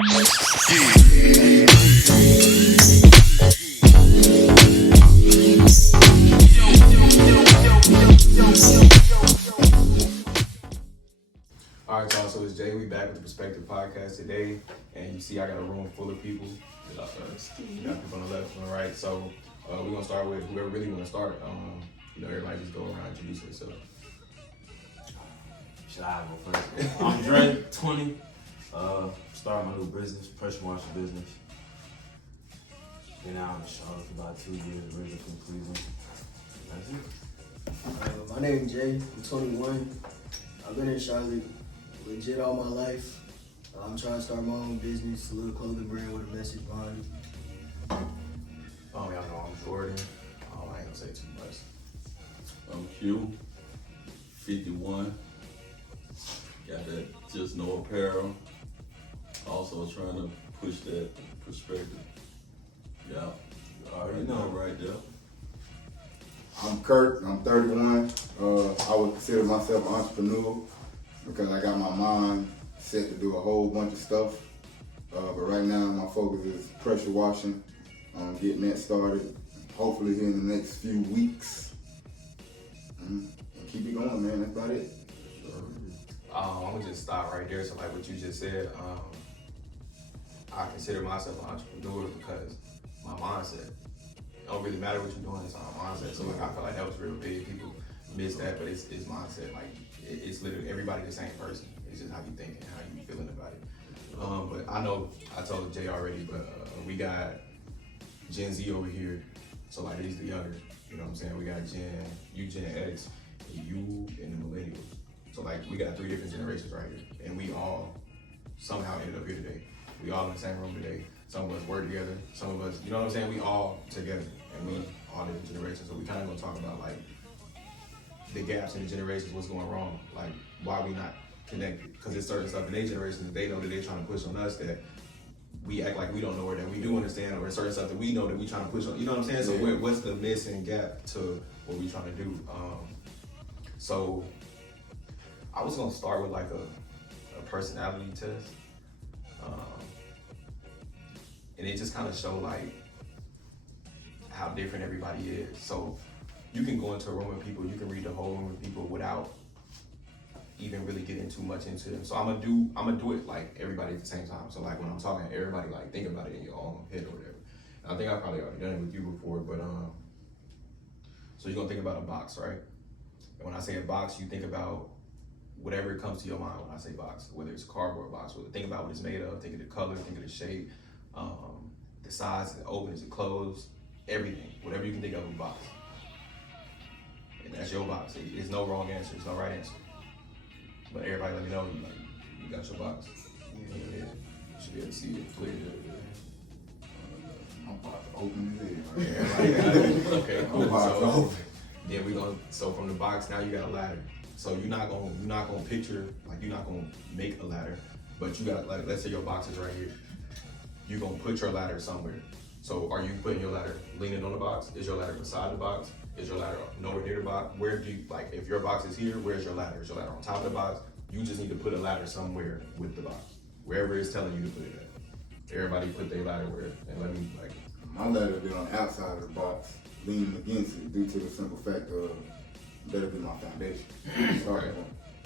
All right, y'all. So it's Jay. We back with the Perspective podcast today, and you see, I got a room full of people. You got people on the left and the right. So we're gonna start with whoever really want to start. Everybody just go around and introduce themselves. Should I go first? I'm Dre, 20. Started my new business, pressure washer business. Been out in Charlotte for about 2 years, originally from Cleveland. That's it. My name is Jay. I'm 21. I've been in Charlotte legit all my life. I'm trying to start my own business, a little clothing brand with a message behind it. Y'all know I'm Jordan. I ain't gonna say too much. I'm Q, 51. Got that Just No Apparel. Also trying to push that perspective. Yeah, you already know right there. I'm Kurt, I'm 31. I would consider myself an entrepreneur because I got my mind set to do a whole bunch of stuff. But right now my focus is pressure washing, getting that started, hopefully here in the next few weeks. And keep it going, man, that's about it. I'm gonna just stop right there. So like what you just said, I consider myself an entrepreneur because my mindset. It don't really matter what you're doing, it's our mindset. So like I feel like that was real big. People miss that, but it's mindset. Like it's literally everybody the same person. It's just how you think and how you feeling about it. But I know I told Jay already, but we got Gen Z over here. So like he's the younger. You know what I'm saying? We got you Gen X, you and the millennials. So like we got 3 different generations right here, and we all somehow ended up here today. We all in the same room today. Some of us work together. Some of us, you know what I'm saying? We all together, and we all different generations. So we kind of gonna talk about like the gaps in the generations, what's going wrong, like why we not connected. Because there's certain stuff in their generations that they know that they're trying to push on us that we act like we don't know, or that we do understand, or certain stuff that we know that we trying to push on. You know what I'm saying? So what's the missing gap to what we trying to do? So I was gonna start with like a personality test. And it just kind of show like how different everybody is. So you can go into a room with people, you can read the whole room with people without even really getting too much into them. So I'm gonna do it like everybody at the same time. So like when I'm talking to everybody, like think about it in your own head or whatever. And I think I probably already done it with you before, but so you're gonna think about a box, right? And when I say a box, you think about whatever comes to your mind when I say box, whether it's a cardboard box, think about what it's made of, think of the color, think of the shape, the size, is it open, is it closed, everything, whatever you can think of a box. And that's your box. There's no wrong answer, there's no right answer. But everybody let me know, you got your box. Yeah. You should be able to see it clear. I'm about to open it. Everybody got it. Okay, cool. I'm about to open. Then so from the box, now you got a ladder. So you're not gonna picture, like you're not gonna make a ladder, but you got, like, let's say your box is right here. You're gonna put your ladder somewhere. So are you putting your ladder leaning on the box? Is your ladder beside the box? Is your ladder nowhere near the box? Where do you, like, if your box is here, where's your ladder? Is your ladder on top of the box? You just need to put a ladder somewhere with the box, wherever it's telling you to put it at. Everybody put their ladder where, and let me, like. My ladder be on the outside of the box, leaning against it due to the simple fact of that'll be my foundation. Okay.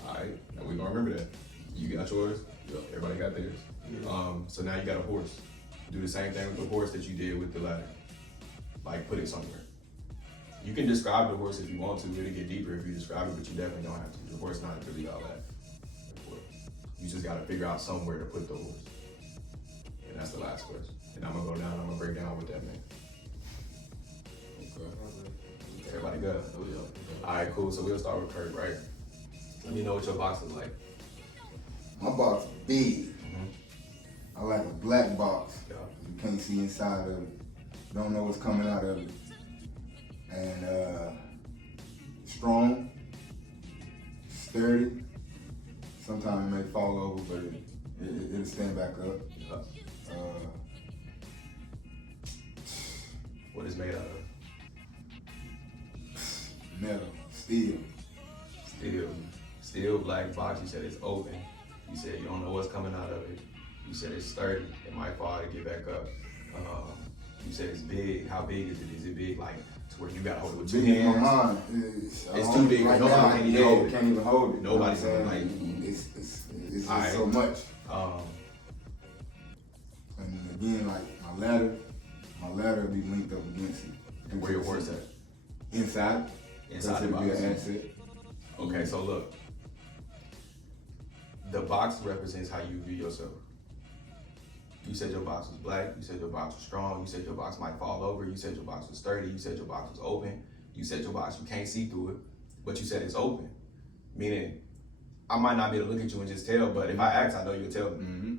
All right, now we gonna remember that. You got yours, everybody got theirs. So now you got a horse. Do the same thing with the horse that you did with the ladder. Like put it somewhere. You can describe the horse if you want to, it'll get deeper if you describe it, but you definitely don't have to. The horse not really all that. You just gotta figure out somewhere to put the horse. And that's the last question. And I'm gonna go down, I'm gonna break down what that meant. Okay. Everybody good? All right, cool. So we'll start with Kurt, right? Let me know what your box is like. My box is big. I like a black box. Yeah. You can't see inside of it. Don't know what's coming out of it. And strong, sturdy. Sometimes it may fall over, but it'll stand back up. Yeah. What is made out of? Metal, steel. Steel black box. You said it's open. You said you don't know what's coming out of it. You said it's sturdy. It might fall to get back up. You said it's big. How big is it? Is it big like to where you gotta hold it with two Big in my hands? mind. It's too big. Right Nobody now, can't even hold it. Can't even hold it. Nobody's you know what like. I'm saying? It's just Alright. so much. And again, like my ladder will be linked up against it. And where your horse at? Inside. Inside the It'll be box. an asset. Okay, so look. The box represents how you view yourself. You said your box was black. You said your box was strong. You said your box might fall over. You said your box was sturdy. You said your box was open. You said your box, you can't see through it, but you said it's open. Meaning, I might not be able to look at you and just tell, but if I ask, I know you'll tell me. Mm-hmm.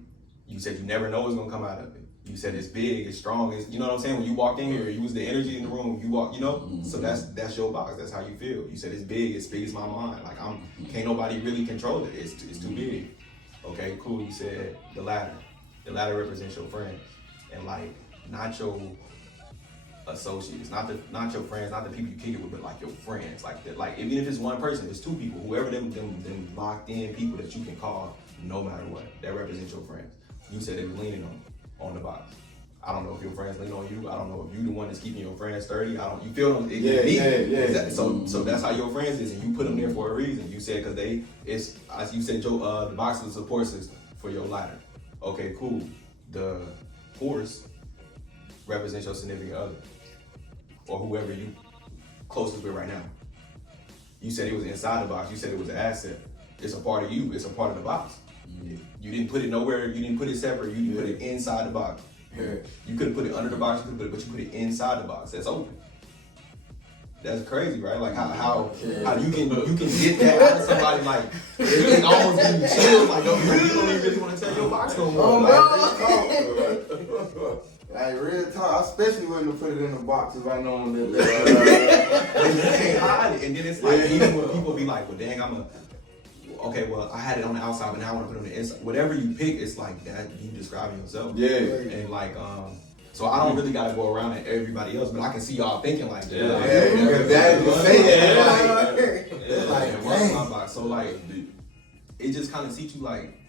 You said you never know what's gonna come out of it. You said it's big, it's strong, it's, you know what I'm saying? When you walk in here, you was the energy in the room, you walk, you know? So that's your box, that's how you feel. You said it's big as my mind. Like can't nobody really control it, it's too big. Okay, cool, you said the ladder. The ladder represents your friends. And like, not your associates, not your friends, not the people you kick it with, but like your friends. Like even if it's one person, it's two people, whoever them locked in people that you can call no matter what. That represents your friends. You said they were leaning on the box. I don't know if your friends lean on you. I don't know if you the one that's keeping your friends sturdy. You feel them? Yeah. So that's how your friends is, and you put them there for a reason. You said because it's as you said, the box is a support system for your ladder. Okay, cool. The horse represents your significant other or whoever you closest with right now. You said it was inside the box. You said it was an asset. It's a part of you. It's a part of the box. You didn't put it nowhere. You didn't put it separate. You didn't put it inside the box. Yeah. You could have put it under the box. But you put it inside the box. That's open. That's crazy, right? Like how you can get that out of somebody, like it can almost give you chills. Like you don't even really want to tell your box no more. Like real talk, I especially wouldn't put it in the box if I know that. And you can't hide it. And then it's like even when people be like, well, dang, okay, well, I had it on the outside, but now I want to put it on the inside. Whatever you pick, it's like that you describing yourself. Yeah. And like, so I don't really gotta go around at everybody else, but I can see y'all thinking like that. Yeah, because that you say that. Like, what's my box? So like, it just kind of teach you like,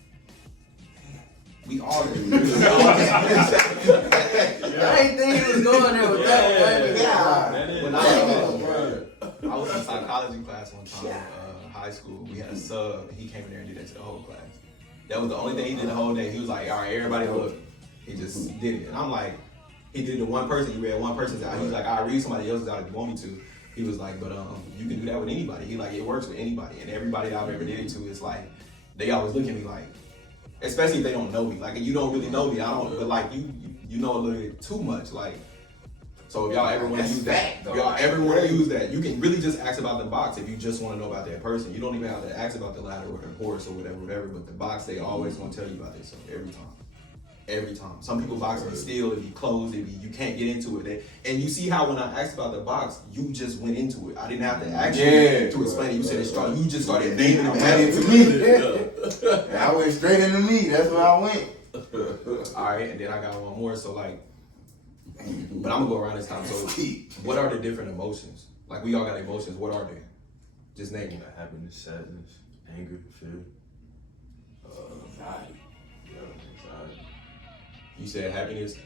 we all do. I ain't think he was going there with that. When I was in psychology class one time, high school, we had a sub, and he came in there and did that to the whole class. That was the only thing he did the whole day. He was like, all right, everybody look. He just did it. And I'm like, he did it to one person, he read one person's out. He was like, I'll read somebody else's out if you want me to. He was like, but you can do that with anybody. He like, it works with anybody. And everybody that I've ever did it to is like, they always look at me like, especially if they don't know me. Like, you don't really know me. I don't, but like, you know a little bit too much. Like, so if y'all ever want to use that, you can really just ask about the box if you just want to know about that person. You don't even have to ask about the ladder or the horse or whatever. But the box, they always gonna tell you about themselves every time. Every time. Some people boxes be still, it be closed, you can't get into it. And you see how when I asked about the box, you just went into it. I didn't have to ask you to explain it. You said it's strong. You just started naming it. Adding to me. I went straight into me. That's where I went. All right, and then I got one more. So like, but I'm gonna go around this time. So what are the different emotions? Like we all got emotions. What are they? Just name them. Happiness, sadness, anger, fear, anxiety. Yeah, anxiety. You said happiness,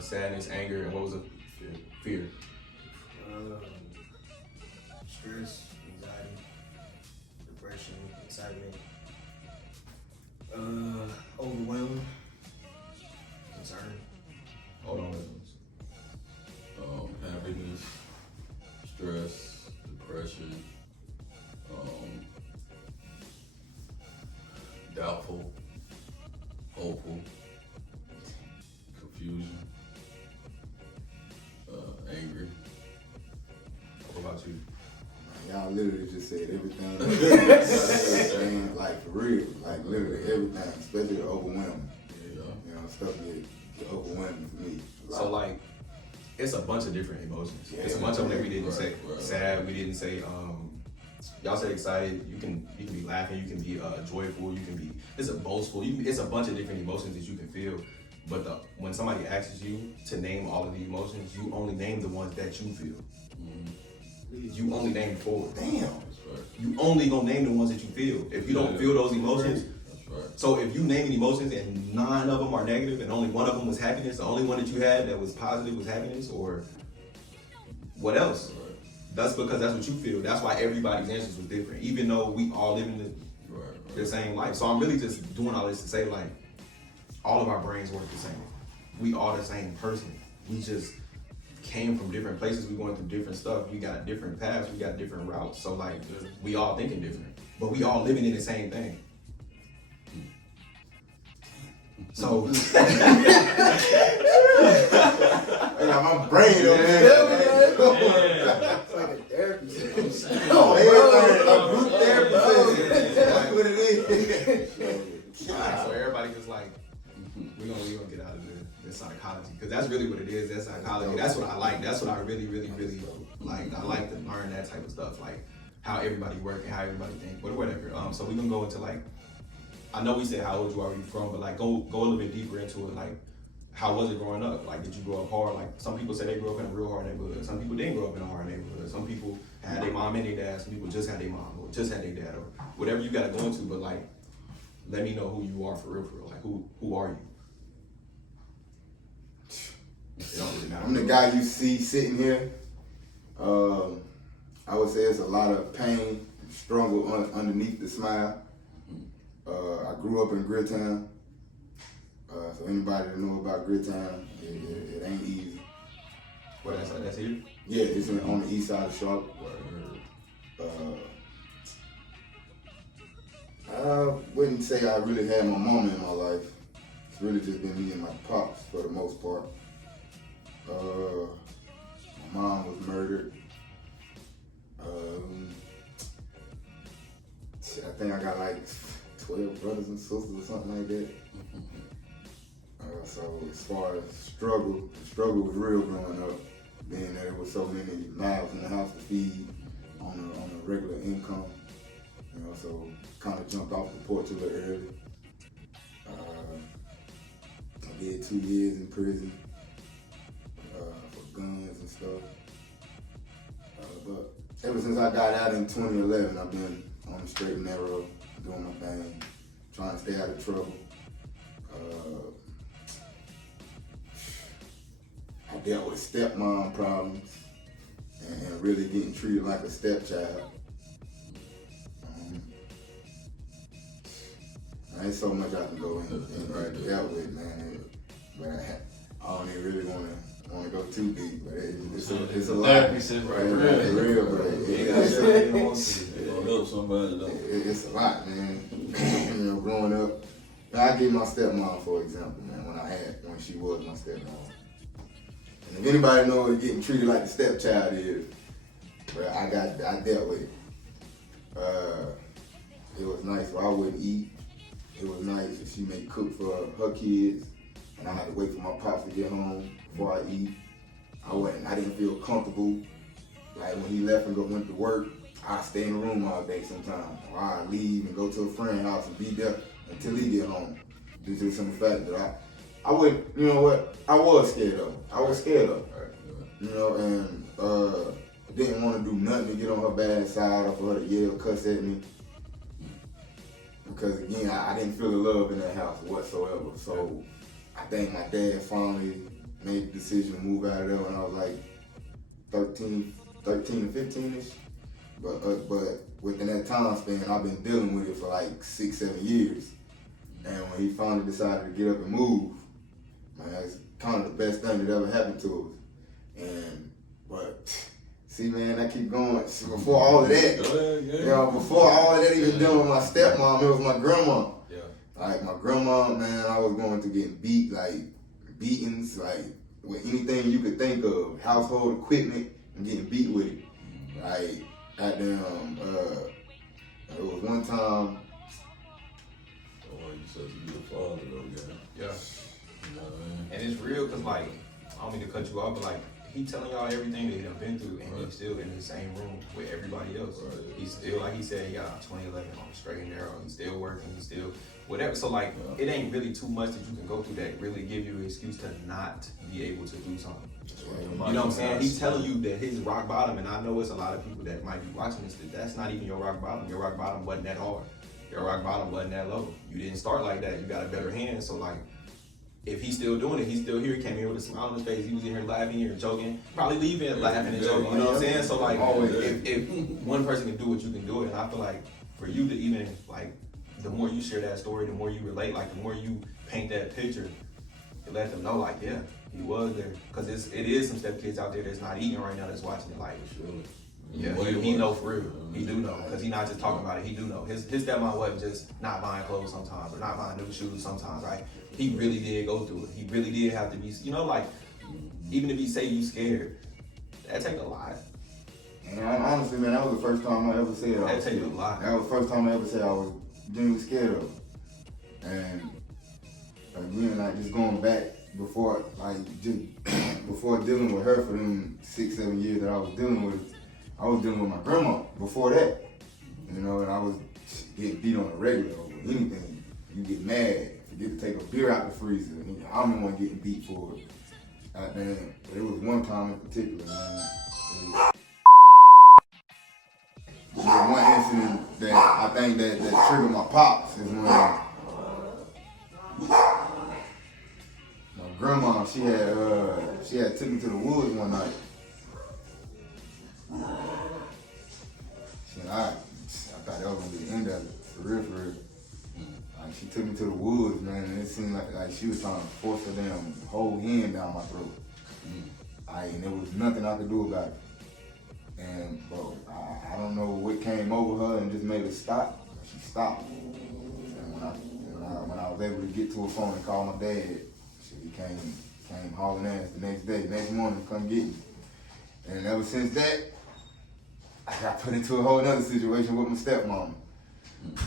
sadness, anger, and what was it? Fear. Stress, anxiety, depression, excitement, overwhelm, concern. Hold on. Happiness, stress, depression, doubtful, hopeful, confusion, angry. What about you? Y'all literally just said everything. Like for real. Like literally everything, especially the overwhelming. Yeah. You know, stuff get overwhelming for me. So like, it's a bunch of different emotions. Yeah, it's a bunch of them that we didn't say. Right. Sad, we didn't say. Y'all said excited. You can be laughing. You can be joyful. You can be. It's a boastful. It's a bunch of different emotions that you can feel. But when somebody asks you to name all of the emotions, you only name the ones that you feel. You only name 4. Damn. That's right. You only gonna name the ones that you feel. If you don't feel those emotions, Right. So if you naming emotions and 9 of them are negative and only 1 of them was happiness, the only one that you had that was positive was happiness, or what else? Right. That's because that's what you feel. That's why everybody's answers was different, even though we all live in Right. the same life. So I'm really just doing all this to say, like, all of our brains work the same. We all the same person. We just came from different places. We going through different stuff. We got different paths. We got different routes. So like, we all thinking different, but we all living in the same thing. So I got my brain over there. It's like a therapy session. Oh, everything, a group therapy session. That's what it is. so everybody just like, we gonna get out of the psychology, because that's really what it is. That's psychology. That's what I like. That's what I really like. I like to learn that type of stuff, like how everybody work and how everybody think, but whatever. So we gonna go into like, I know we said how old you are, where you from, but like go a little bit deeper into it. Like, how was it growing up? Like, did you grow up hard? Like, some people say they grew up in a real hard neighborhood. Some people didn't grow up in a hard neighborhood. Some people had their mom and their dad. Some people just had their mom or just had their dad, or whatever you got to go into. But like, let me know who you are for real. Like, who are you? It don't really matter. I'm the guy you see sitting here. I would say there's a lot of pain, struggle underneath the smile. I grew up in Gridtown. So anybody that know about Gridtown, it ain't easy. What that's here? Yeah, it's on the east side of Charlotte. I wouldn't say I really had my mama in my life. It's really just been me and my pops for the most part. My mom was murdered. I think I got like 12 brothers and sisters or something like that. So as far as struggle, the struggle was real growing up, being that there was so many mouths in the house to feed on a regular income. You know, so kind of jumped off the porch a little early. I did 2 years in prison for guns and stuff. But ever since I got out in 2011, I've been on the straight and narrow, doing my thing, trying to stay out of trouble. I dealt with stepmom problems and really getting treated like a stepchild. Ain't so much I can go in and dealt with, man. But I don't even really want to go too deep. But it's a lot. Therapy session, right? Real, bro. It's gonna help somebody though. It's a lot, man. You know, growing up, I give my stepmom for example, man. When she was my stepmom. And if anybody knows what getting treated like a stepchild is, but I dealt with it. It was nice where I wouldn't eat. It was nice if she made cook for her kids, and I had to wait for my pops to get home before I eat. I didn't feel comfortable. Like when he left and went to work, I'd stay in the room all day sometimes. Or I'd leave and go to a friend's house and be there until he get home. Due to the simple fact that I wouldn't, you know what, I was scared of her. I was scared of her. You know, and didn't want to do nothing to get on her bad side or for her to yell, cuss at me. Because again, I didn't feel the love in that house whatsoever. So I think my dad finally made the decision to move out of there when I was like 13 to 15ish. But within that time span, I've been dealing with it for like 6-7 years. And when he finally decided to get up and move, man, that's kind of the best thing that ever happened to us. But see, man, I keep going. See, before all of that, you know, before all of that even dealing with my stepmom, it was my grandma. Yeah. Like my grandma, man, I was going to get beatings, like with anything you could think of, household equipment, and getting beat with it. Like, goddamn, it was one time. Oh, you said to be a father though, yeah. Yeah. You know what I mean? And it's real, cause like, I don't mean to cut you off, but like, he telling y'all everything that he done been through, and he's still in the same room with everybody else. Right. He's still, like he said, he got 2011 on the straight and narrow. He's still working. He's still whatever. So like, it ain't really too much that you can go through that really give you an excuse to not be able to do something. You know what I'm saying? He's telling you that his rock bottom, and I know it's a lot of people that might be watching this, that's not even your rock bottom. Your rock bottom wasn't that hard. your rock bottom wasn't that low. You didn't start like that. You got a better hand. So like, if he's still doing it, he's still here. He came here with a smile on his face. He was in here laughing, here joking, probably leaving laughing and joking. You know what I'm saying? So like, if one person can do what, you can do it. And I feel like for you to even like, the more you share that story, the more you relate. Like the more you paint that picture, it let them know like, yeah, he was there. Because it is some step kids out there that's not eating right now that's watching it like, yeah, he know for real. He do know, because he not just talking about it. He do know. His stepmom wasn't just not buying clothes sometimes or not buying new shoes sometimes, right? He really did go through it. He really did have to be, you know, like, even if he say you scared, that take a lot. And honestly, man, that was the first time I ever said I was That take scared. a lot. That was the first time I ever said I was genuinely scared of it. And again, like just going back before, like just before dealing with her for them 6-7 years that I was dealing with my grandma before that. You know, and I was getting beat on a regular over anything. You get mad, forget to take a beer out the freezer. And I'm the one getting beat for it. Man, but it was one time in particular, man. There was one incident that I think that triggered my pops is when my grandma, she had took me to the woods one night. I thought that was gonna be the end of it, for real, for real. Like she took me to the woods, man, and it seemed like she was trying to force her damn whole hand down my throat. And there was nothing I could do about it. And bro, I don't know what came over her and just made her stop. She stopped. And when I was able to get to her phone and call my dad, she came hauling ass the next morning to come get me. And ever since that, I got put into a whole other situation with my stepmom.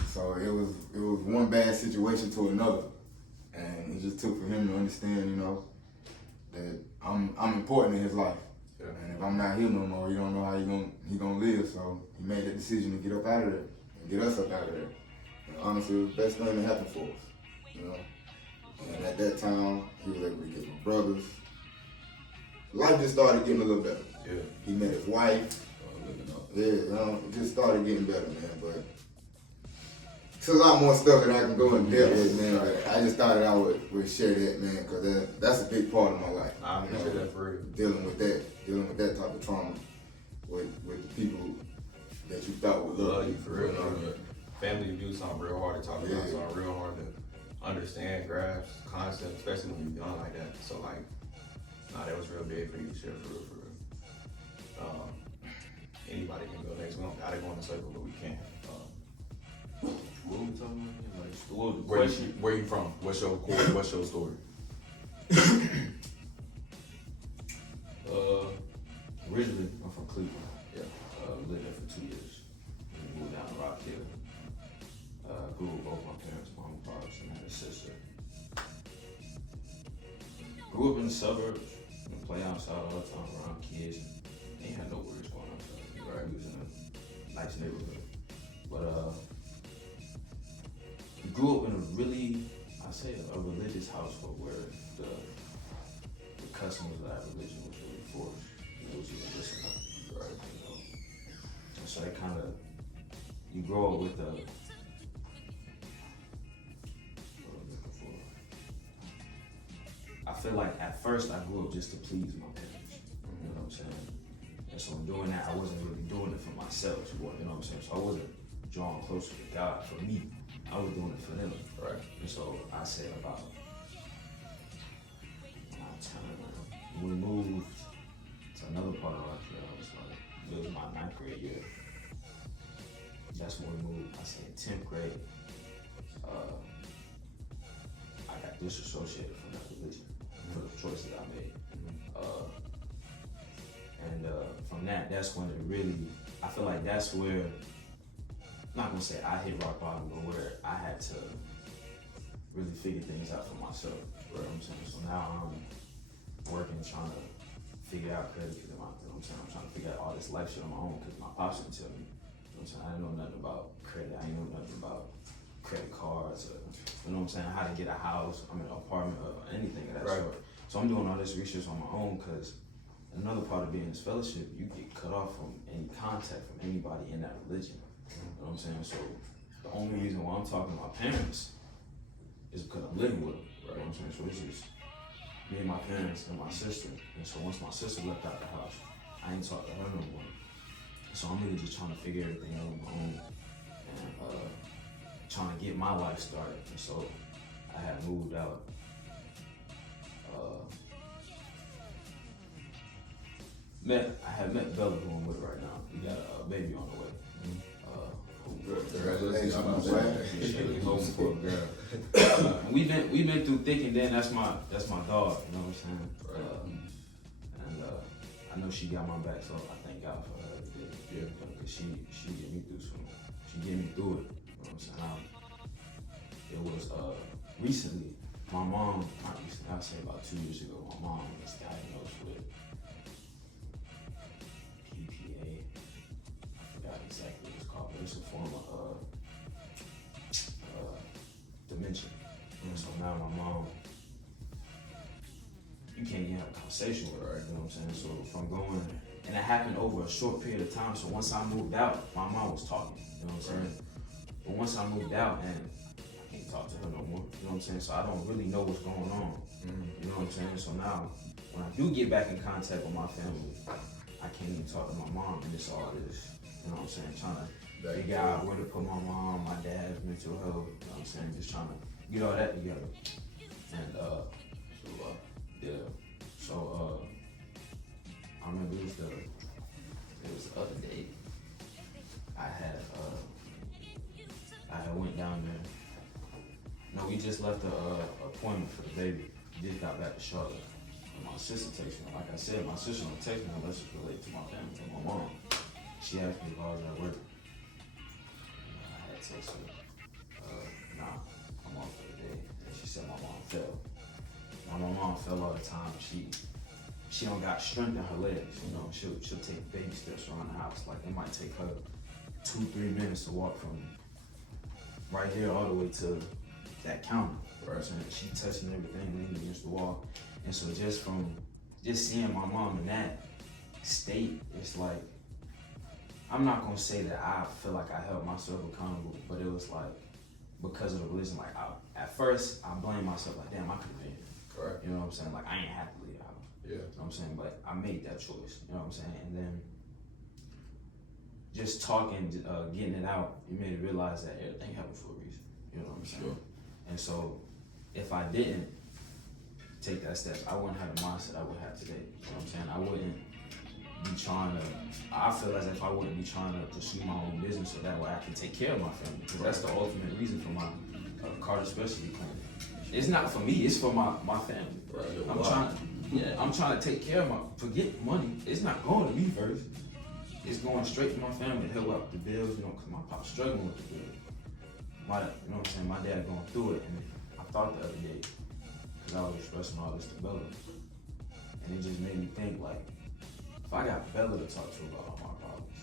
So it was one bad situation to another. And it just took for him to understand, you know, that I'm important in his life. Yeah. And if I'm not here no more, you don't know how he gonna live. So he made that decision to get up out of there and get us up out of there. And honestly, it was the best thing that happened for us, you know. And at that time, he was able to get my brothers. Life just started getting a little better. Yeah. He met his wife. Yeah, it just started getting better, man. But it's a lot more stuff that I can go in depth with, man. But I just thought that I would share that, man, because that's a big part of my life. I appreciate that for real. Dealing with that type of trauma with the people that you thought would love you, for real. Family abuse something real hard to talk about, something real hard to understand, grasp, concepts, especially when you're young like that. So like, that was real big for you to share, for real. Anybody can go next. We don't gotta go in the circle, but we can. What were we talking about? Like, what was the question? Where you from? What's your core? What's your story? Originally, I'm from Cleveland. Yeah. Lived there for 2 years. Moved down to Rock Hill. Grew with both my parents, mom and pops, and I had a sister. Grew up in the suburbs, play outside all the time around kids. Ain't had no worries going on. Right, we was in a nice neighborhood. But we grew up in a really, I say, a religious household where the customs of that religion was really forced. It was even listen up, right? You know? And so that kind of, you grow up with the, what I'm looking for. I feel like at first I grew up just to please my parents. You know what I'm saying? And so in doing that, I wasn't really doing it for myself. You know what I'm saying? So I wasn't drawing closer to God for me. I was doing it for them. Right. And so I say about when we moved to another part of Rock Hill, I was like, it was my 9th grade year. That's when we moved. I say in 10th grade, I got disassociated from that religion for the choices I made. And from that's when it really, I feel like that's where, I'm not gonna say I hit rock bottom, but where I had to really figure things out for myself. You know what I'm saying? So now I'm working, trying to figure out credit, you know what I'm saying? I'm trying to figure out all this life shit on my own because my pops didn't tell me. You know what I'm saying? I didn't know nothing about credit. I didn't know nothing about credit cards or, you know what I'm saying, how to get a house, an apartment, or anything of that sort. So I'm doing all this research on my own because another part of being in this fellowship, you get cut off from any contact from anybody in that religion. You know what I'm saying? So the only reason why I'm talking to my parents is because I'm living with them. You know what I'm saying? So it's just me and my parents and my sister. And so once my sister left out the house, I ain't talked to her no more. So I'm really just trying to figure everything out on my own and trying to get my life started. And so I had moved out. I had met Bella, who I'm with right now. We got a baby on the way. Congratulations. I'm not saying. Home for a girl. And we've been through thick and thin. That's my dog. You know what I'm saying? And I know she got my back, so I thank God for her. Yeah. Because she get me through some. She get me through it. You know what I'm saying? It was recently. My mom, I'd say about 2 years ago, my mom was diagnosed with PPA. I forgot exactly what it's called, but it's a form of dementia. And so now my mom, you can't even have a conversation with her, you know what I'm saying? So from going, and it happened over a short period of time. So once I moved out, my mom was talking, you know what I'm saying? But once I moved out, and I can't talk to her no more, you know what I'm saying? So I don't really know what's going on, you know what I'm saying? So now, when I do get back in contact with my family, I can't even talk to my mom, and it's all this, you know what I'm saying? Trying to figure out where to put my mom, my dad's mental health, you know what I'm saying? Just trying to get all that together. And yeah. So I remember it was the other day. I had went down there. No, we just left the appointment for the baby. We just got back to Charlotte. And my sister texted me. Like I said, my sister don't text me unless it's related to my family, to my mom. She asked me if I was at work. I had texted her. Nah, I'm off for the day. And she said my mom fell. Now my mom fell all the time. She don't got strength in her legs. You know, she'll take baby steps around the house. Like it might take her 2-3 minutes to walk from right here all the way to that counter. Right. So she touching everything, leaning against the wall. And so just seeing my mom in that state, it's like, I'm not gonna say that I feel like I held myself accountable, but it was like, because of the religion, like at first I blamed myself, like damn, I could have been. Correct. You know what I'm saying? Like I ain't have to leave the house. Yeah. You know what I'm saying? But I made that choice. You know what I'm saying? And then just talking, getting it out, it made me realize that everything happened for a reason. You know what I'm saying? Sure. And so if I didn't take that step, I wouldn't have the mindset I would have today. You know what I'm saying? I wouldn't be I feel as if I wouldn't be trying to pursue my own business so that way I can take care of my family. Because that's the ultimate reason for my Carter Specialty Clinic. It's not for me, it's for my family. Right. I'm trying to take care of forget money. It's not going to me first. It's going straight to my family to help out the bills, you know, because my pop's struggling with the bills. You know what I'm saying? My dad going through it, and I thought the other day, because I was expressing all this to Bella, and it just made me think, like, if I got Bella to talk to about all my problems,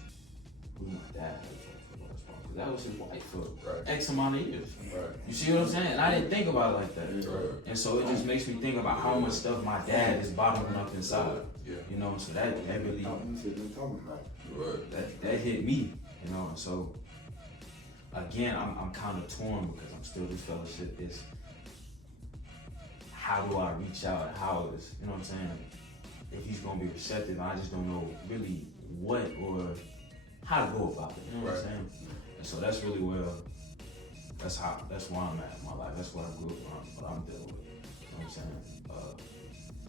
who my dad had to talk to about his problems? Because that was his wife for X amount of years. Right. You see what I'm saying? And I didn't think about it like that. Right. And so it just makes me think about how much stuff my dad is bottling up inside. Yeah. You know, so that really, Right. that hit me, you know, and so again, I'm kind of torn because I'm still this fellowship is how do I reach out and how is, you know what I'm saying, if he's gonna be receptive. I just don't know really what or how to go about it, you know what I'm saying? And so that's really where, that's where I'm at in my life, that's what I grew up on, what I'm dealing with, you know what I'm saying?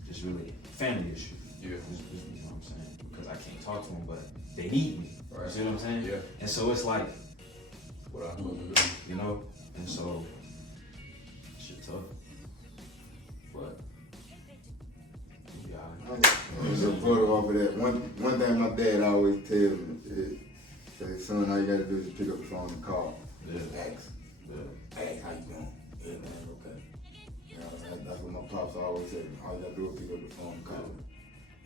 Just really family issues. Yeah. You know what I'm saying? Because I can't talk to them, but they need me. Right. You see what I'm saying? Yeah. And so it's like, What I'm supposed to do. you know, and so shit tough. But yeah. So brother off of that, one thing my dad always tells me is, say, son, all you gotta do is pick up the phone and call. Yeah. Ask. Yeah. Hey, how you doing? Yeah, man, okay. You know, that's what my pops always said. All you gotta do is pick up the phone and call.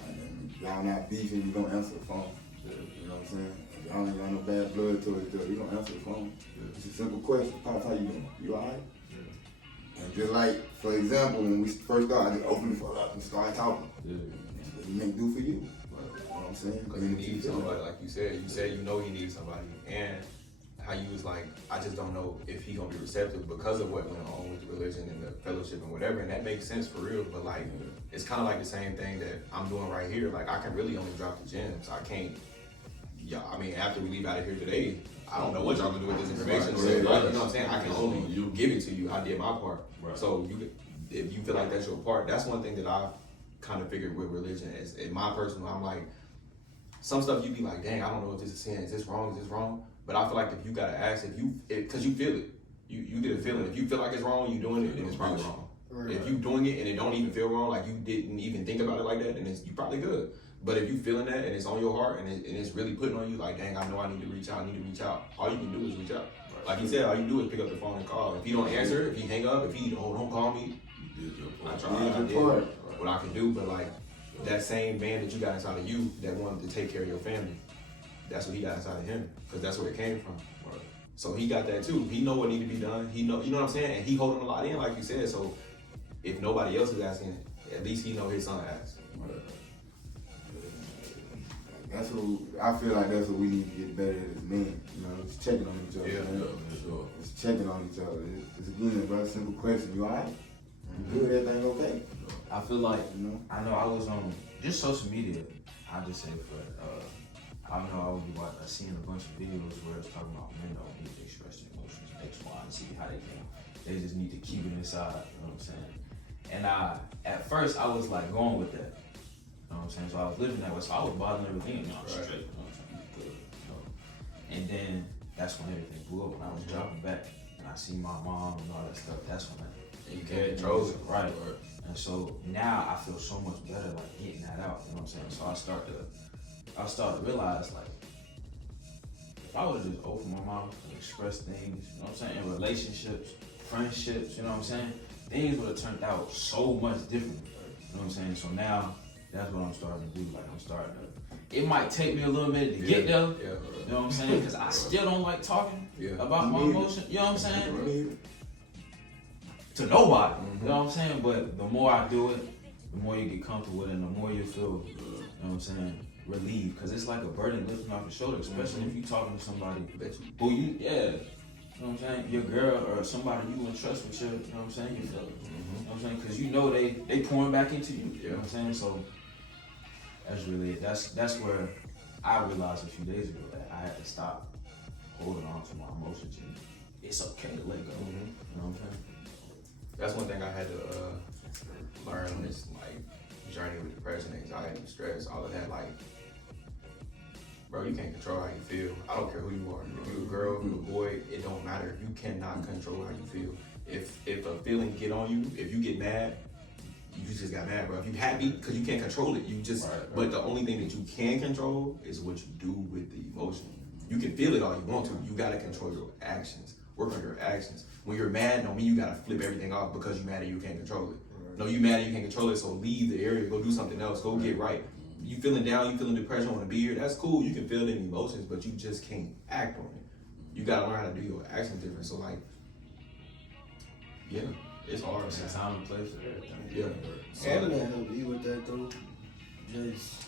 And then y'all not beefing, you don't answer the phone. You know what I'm saying? If y'all ain't got no bad blood towards each other, you don't answer the phone. It's a simple question. Pops, how you doing? You alright? And just like, for example, when we first started, I just opened the phone up and started talking. That's what he may do for you. You know what I'm saying? Because you need somebody, like you said you know you need somebody, and how you was like, I just don't know if he gonna be receptive because of what went on with the religion and the fellowship and whatever, and that makes sense for real. But like, it's kind of like the same thing that I'm doing right here. Like, I can really only drop the gems. I can't. Yeah, I mean, after we leave out of here today, I don't know what y'all gonna do with this information. Right. So, like, you know what I'm saying? I can only give it to you. I did my part. Right. So if you feel like that's your part, that's one thing that I kind of figured with religion. Is in my personal, I'm like, some stuff you be like, dang, I don't know if this is sin. Is this wrong? Is this wrong? But I feel like if you gotta ask, because you feel it, you get a feeling. If you feel like it's wrong, you doing it, then it's probably wrong. Right. If you doing it and it don't even feel wrong, like you didn't even think about it like that, then you probably good. But if you feeling that and it's on your heart and it's really putting on you, like, dang, I know I need to reach out. All you can do is reach out. Like you said, all you do is pick up the phone and call. If he don't answer, if he hang up, if he don't call me, You did your I part. tried. I did what I can do. But like that same man that you got inside of you that wanted to take care of your family, that's what he got inside of him, because that's where it came from. Right. So he got that too. He know what need to be done. He know, you know what I'm saying, and he holding a lot in, like you said. So if nobody else is asking, at least he know his son asks. That's what I feel like. That's what we need to get better at as men. You know, just checking on each other. Yeah, man. Yeah, for sure. Just checking on each other. It's again a very simple question. You alright? You good? Everything okay? I feel like, You know? I know I was on just social media. I just say for I know I would be seeing a bunch of videos where it's talking about men don't need to express their emotions, X, Y, and Z, how they can. They just need to keep it inside. You know what I'm saying? And at first I was like going with that. You know what I'm saying? So I was living that way. So I was bothering everything. You know, I'm straight. You know what I'm saying? Good. You know? And then that's when everything blew up. When I was dropping back and I see my mom and all that stuff. That's when You can't control it. Right. And so now I feel so much better, like getting that out. You know what I'm saying? So I start to realize, like, if I would have just opened my mouth and expressed things, you know what I'm saying, in relationships, friendships, you know what I'm saying, things would have turned out so much different. You know what I'm saying? So now that's what I'm starting to do. Like, I'm starting to. It might take me a little minute to get there. Yeah. You know what I'm saying? Because I still don't like talking about my Me neither. emotion. You know what I'm saying? To nobody. You know what I'm saying? But the more I do it, the more you get comfortable with it, and the more you feel, you know what I'm saying, relieved. Because it's like a burden lifting off your shoulder, especially if you're talking to somebody who you know what I'm saying, your girl or somebody you entrust with your, you know what I'm saying, your fellas. You know what I'm saying? Because you know they pouring back into you. You know what I'm saying? So that's really it. That's where I realized a few days ago that I had to stop holding on to my emotions, and it's okay to let go. You know what I'm saying? That's one thing I had to learn on this like journey with depression, anxiety, stress, all of that. Like, bro, you can't control how you feel. I don't care who you are. If you're a girl, if you're a boy, it don't matter. You cannot control how you feel. If a feeling get on you, if you get mad, you just got mad, bro. If you're happy, because you can't control it, you just. Right. But the only thing that you can control is what you do with the emotion. You can feel it all you want to. You gotta control your actions. Work on your actions. When you're mad, don't mean you gotta flip everything off because you're mad and you can't control it. No, you mad and you can't control it, so leave the area, go do something else, go get right. You feeling down, you feeling depression, want to be here, that's cool. You can feel the emotions, but you just can't act on it. You gotta learn how to do your actions different. So like, yeah, it's hard. It's a time and place for everything. Yeah. Something that helped me with that though, just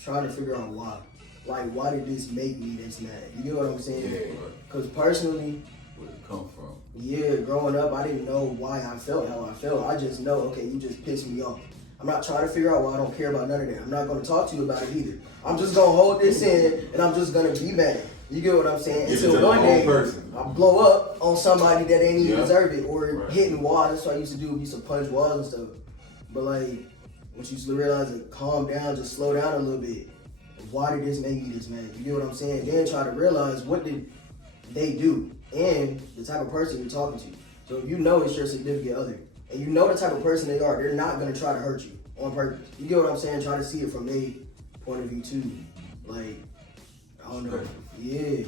trying to figure out why. Like, why did this make me this mad? You get what I'm saying? Yeah. Because personally, Where it come from? yeah, growing up, I didn't know why I felt how I felt. I just know, okay, you just pissed me off. I'm not trying to figure out why. I don't care about none of that. I'm not going to talk to you about it either. I'm just going to hold this in, and I'm just going to be mad. You get what I'm saying? Give it to Until the one whole day, person. I blow up on somebody that ain't even Yeah. deserve it, or Right. hitting walls. That's what I used to do. I used to punch walls and stuff. But like, once you realize it, calm down, just slow down a little bit. Why did this make me this mad? You get what I'm saying? Then try to realize, what did they do and the type of person you're talking to. So if you know it's your significant other and you know the type of person they are, they're not going to try to hurt you on purpose. You get what I'm saying? Try to see it from their point of view too. Like, I don't know. Yeah.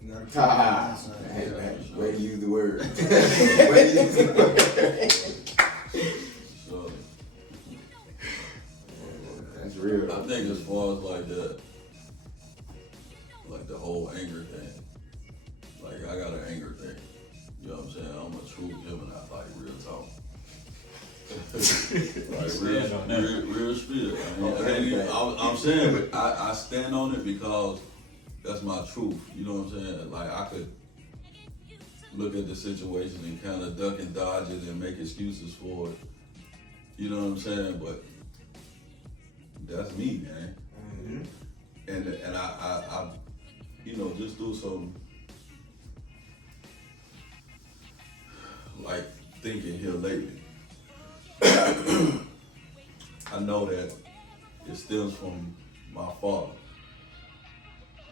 You gotta keep Ah, it on way to use the word. Way to use the word. So That's real. I think as far as like the whole anger thing, like I got an anger thing. You know what I'm saying? I'm a true Gemini, like real talk. Like real spirit. I mean, I'm saying, but I stand on it because that's my truth. You know what I'm saying? Like I could look at the situation and kind of duck and dodge it and make excuses for it. You know what I'm saying? But that's me, man. Mm-hmm. And I you know, just do some like thinking here lately. I know that it stems from my father.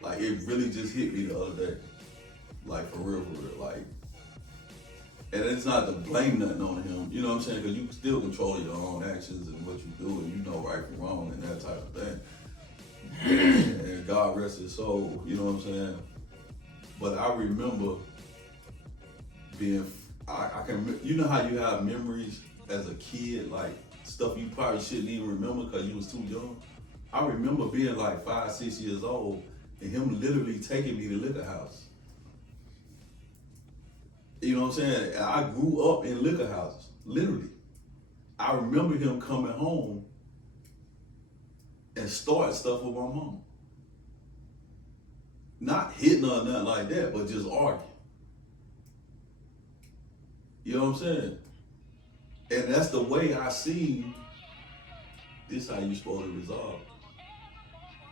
Like it really just hit me the other day. Like for real, like, and it's not to blame nothing on him, you know what I'm saying? Because you still control your own actions and what you do, and you know right from wrong and that type of thing. And God rest his soul, you know what I'm saying? But I remember being, I can, you know how you have memories as a kid, like stuff you probably shouldn't even remember because you was too young. I remember being like 5, 6 years old and him literally taking me to liquor house. You know what I'm saying? I grew up in liquor houses, literally. I remember him coming home and start stuff with my mom. Not hitting her or nothing like that, but just arguing. You know what I'm saying? And that's the way I see this how you supposed to resolve.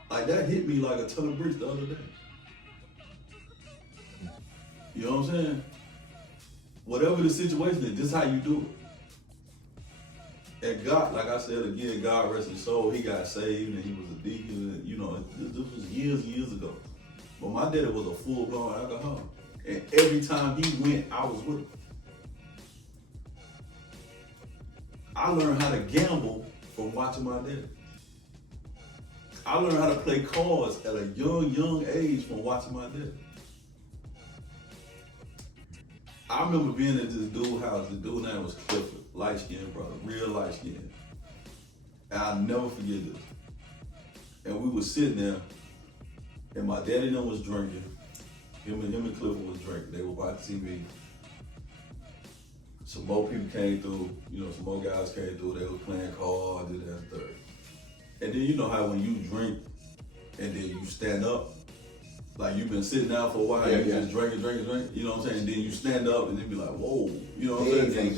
Like that hit me like a ton of bricks the other day. You know what I'm saying? Whatever the situation is, this is how you do it. And God, like I said again, God rest his soul, he got saved and he was a deacon, and you know, this was years ago. But my daddy was a full-blown alcoholic. And every time he went, I was with him. I learned how to gamble from watching my daddy. I learned how to play cards at a young age from watching my daddy. I remember being at this dude's house. The dude's name was Clifford, light-skinned brother, real light-skinned. And I'll never forget this. And we were sitting there, and my daddy and them was drinking. Him and Clifford was drinking. They were watching TV. Some more people came through, you know, some more guys came through. They was playing cards, this, that, and third. And then you know how when you drink and then you stand up, like you've been sitting down for a while, you just drink, you know what I'm saying? And then you stand up and then be like, whoa, you know what I'm saying?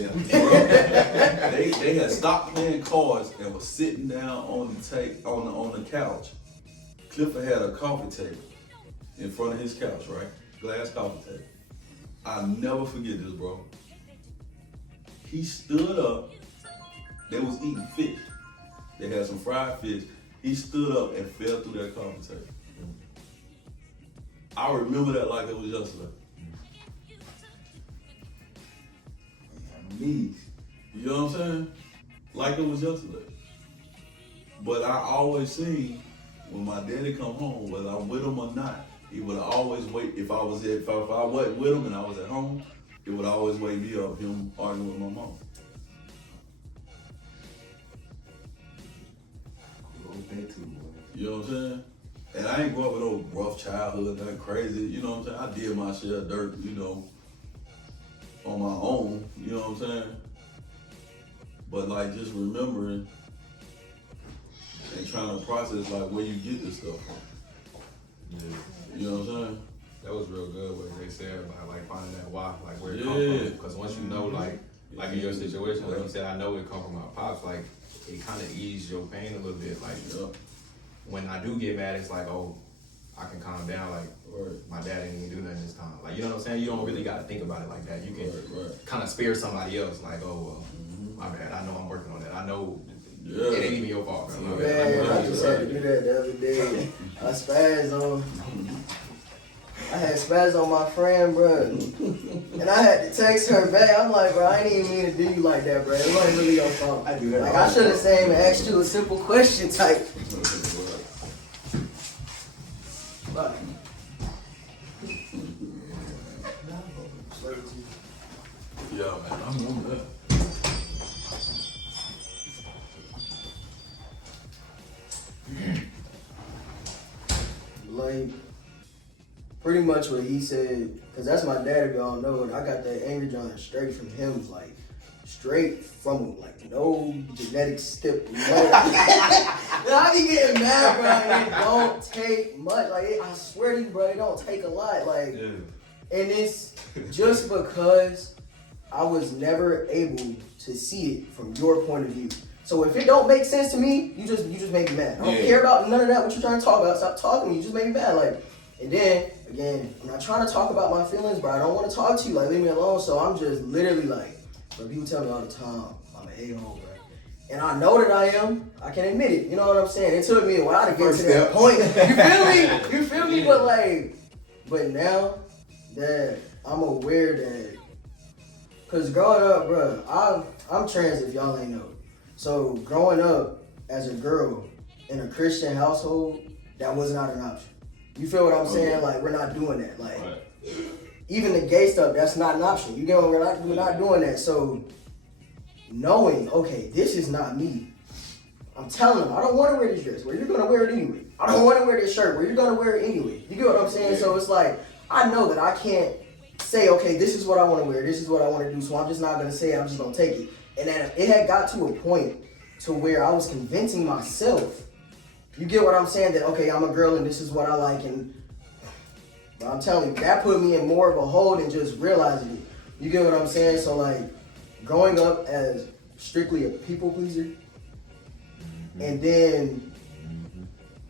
They had stopped playing cards and was sitting down on the couch. Clifford had a coffee table in front of his couch, right? Glass coffee table. I'll never forget this, bro. He stood up, they was eating fish. They had some fried fish. He stood up and fell through that coffee table. I remember that like it was yesterday. Me. You know what I'm saying? Like it was yesterday. But I always seen when my daddy come home, whether I'm with him or not, he would always wait. If I wasn't with him and I was at home, it would always wake me up him arguing with my mom. You know what I'm saying? And I ain't grow up with no rough childhood, nothing crazy. You know what I'm saying? I did my share of dirt, you know, on my own. You know what I'm saying? But like just remembering and trying to process like where you get this stuff from. Yeah. You know what I'm saying? That was real good what they said about like finding that why, like where it come from. Because once you know, like in your situation, like you said, I know it come from my pops. Like it kind of eased your pain a little bit. Like when I do get mad, it's like, oh, I can calm down. Like my dad didn't even do nothing this time. Like you know what I'm saying? You don't really got to think about it like that. You can kind of spare somebody else. Like, oh, well, my bad. I know I'm working on that. I know. It ain't even your fault, bro. Man, I just had to do that the other day. I had spazzed on my friend, bro. And I had to text her back. I'm like, bro, I ain't even mean to do you like that, bro. It wasn't really your fault. I do that. Like, I should have said and asked you a simple question type. Yeah, man, I remember that. Like, pretty much what he said, because that's my dad, if y'all know, and I got that anger John straight from him, like, straight from like no genetic step. I be getting mad, bro. It don't take much. Like I swear to you, bro, it don't take a lot. Like, and it's just because I was never able to see it from your point of view. So if it don't make sense to me, you just make me mad. I don't care about none of that. What you're trying to talk about? Stop talking to me. You just make me mad. Like, and then again, I'm not trying to talk about my feelings, bro. I don't want to talk to you. Like, leave me alone. So I'm just literally like, but people tell me all the time, I'm an a-hole, bro. And I know that I am. I can admit it. You know what I'm saying? It took me a while to get to that point. You feel me? You feel me? But like, but now that I'm aware that, cause growing up, bro, I'm trans if y'all ain't know. So growing up as a girl in a Christian household, that was not an option. You feel what I'm saying? Like, we're not doing that. Like, even the gay stuff, that's not an option. You get what we're not doing that. So knowing, okay, this is not me. I'm telling them, I don't want to wear this dress. Well, you're going to wear it anyway. I don't want to wear this shirt. Well, you're going to wear it anyway. You get what I'm saying? So it's like, I know that I can't say, okay, this is what I want to wear. This is what I want to do. So I'm just not going to say it. I'm just going to take it. And then it had got to a point to where I was convincing myself, you get what I'm saying, that, okay, I'm a girl and this is what I like. And but I'm telling you, that put me in more of a hole than just realizing it. You get what I'm saying? So, like, growing up as strictly a people pleaser, and then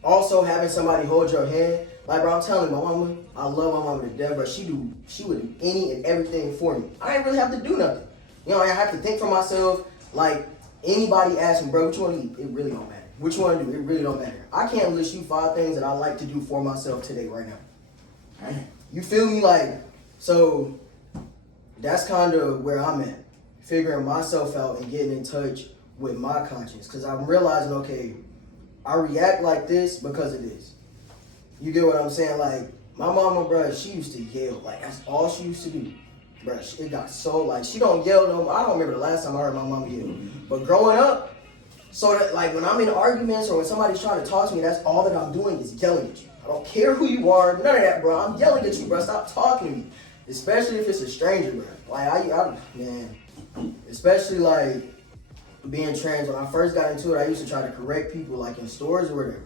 also having somebody hold your hand. Like, bro, I'm telling you, my mama, I love my mama to death, but she would do any and everything for me. I didn't really have to do nothing. You know, I have to think for myself. Like, anybody asks me, bro, what you want to eat? It really don't matter. What you want to do? It really don't matter. I can't list you 5 things that I like to do for myself today, right now. You feel me? Like, so that's kind of where I'm at. Figuring myself out and getting in touch with my conscience. Because I'm realizing, okay, I react like this because of this. You get what I'm saying? Like, my mama, bro, she used to yell. Like, that's all she used to do. Bro, it got so, like, she don't yell no more. I don't remember the last time I heard my mama yell. But growing up, so that, like, when I'm in arguments or when somebody's trying to talk to me, that's all that I'm doing is yelling at you. I don't care who you are, none of that, bro. I'm yelling at you, bro. Stop talking to me. Especially if it's a stranger, bro. Like, man, especially, like, being trans. When I first got into it, I used to try to correct people, like, in stores or whatever.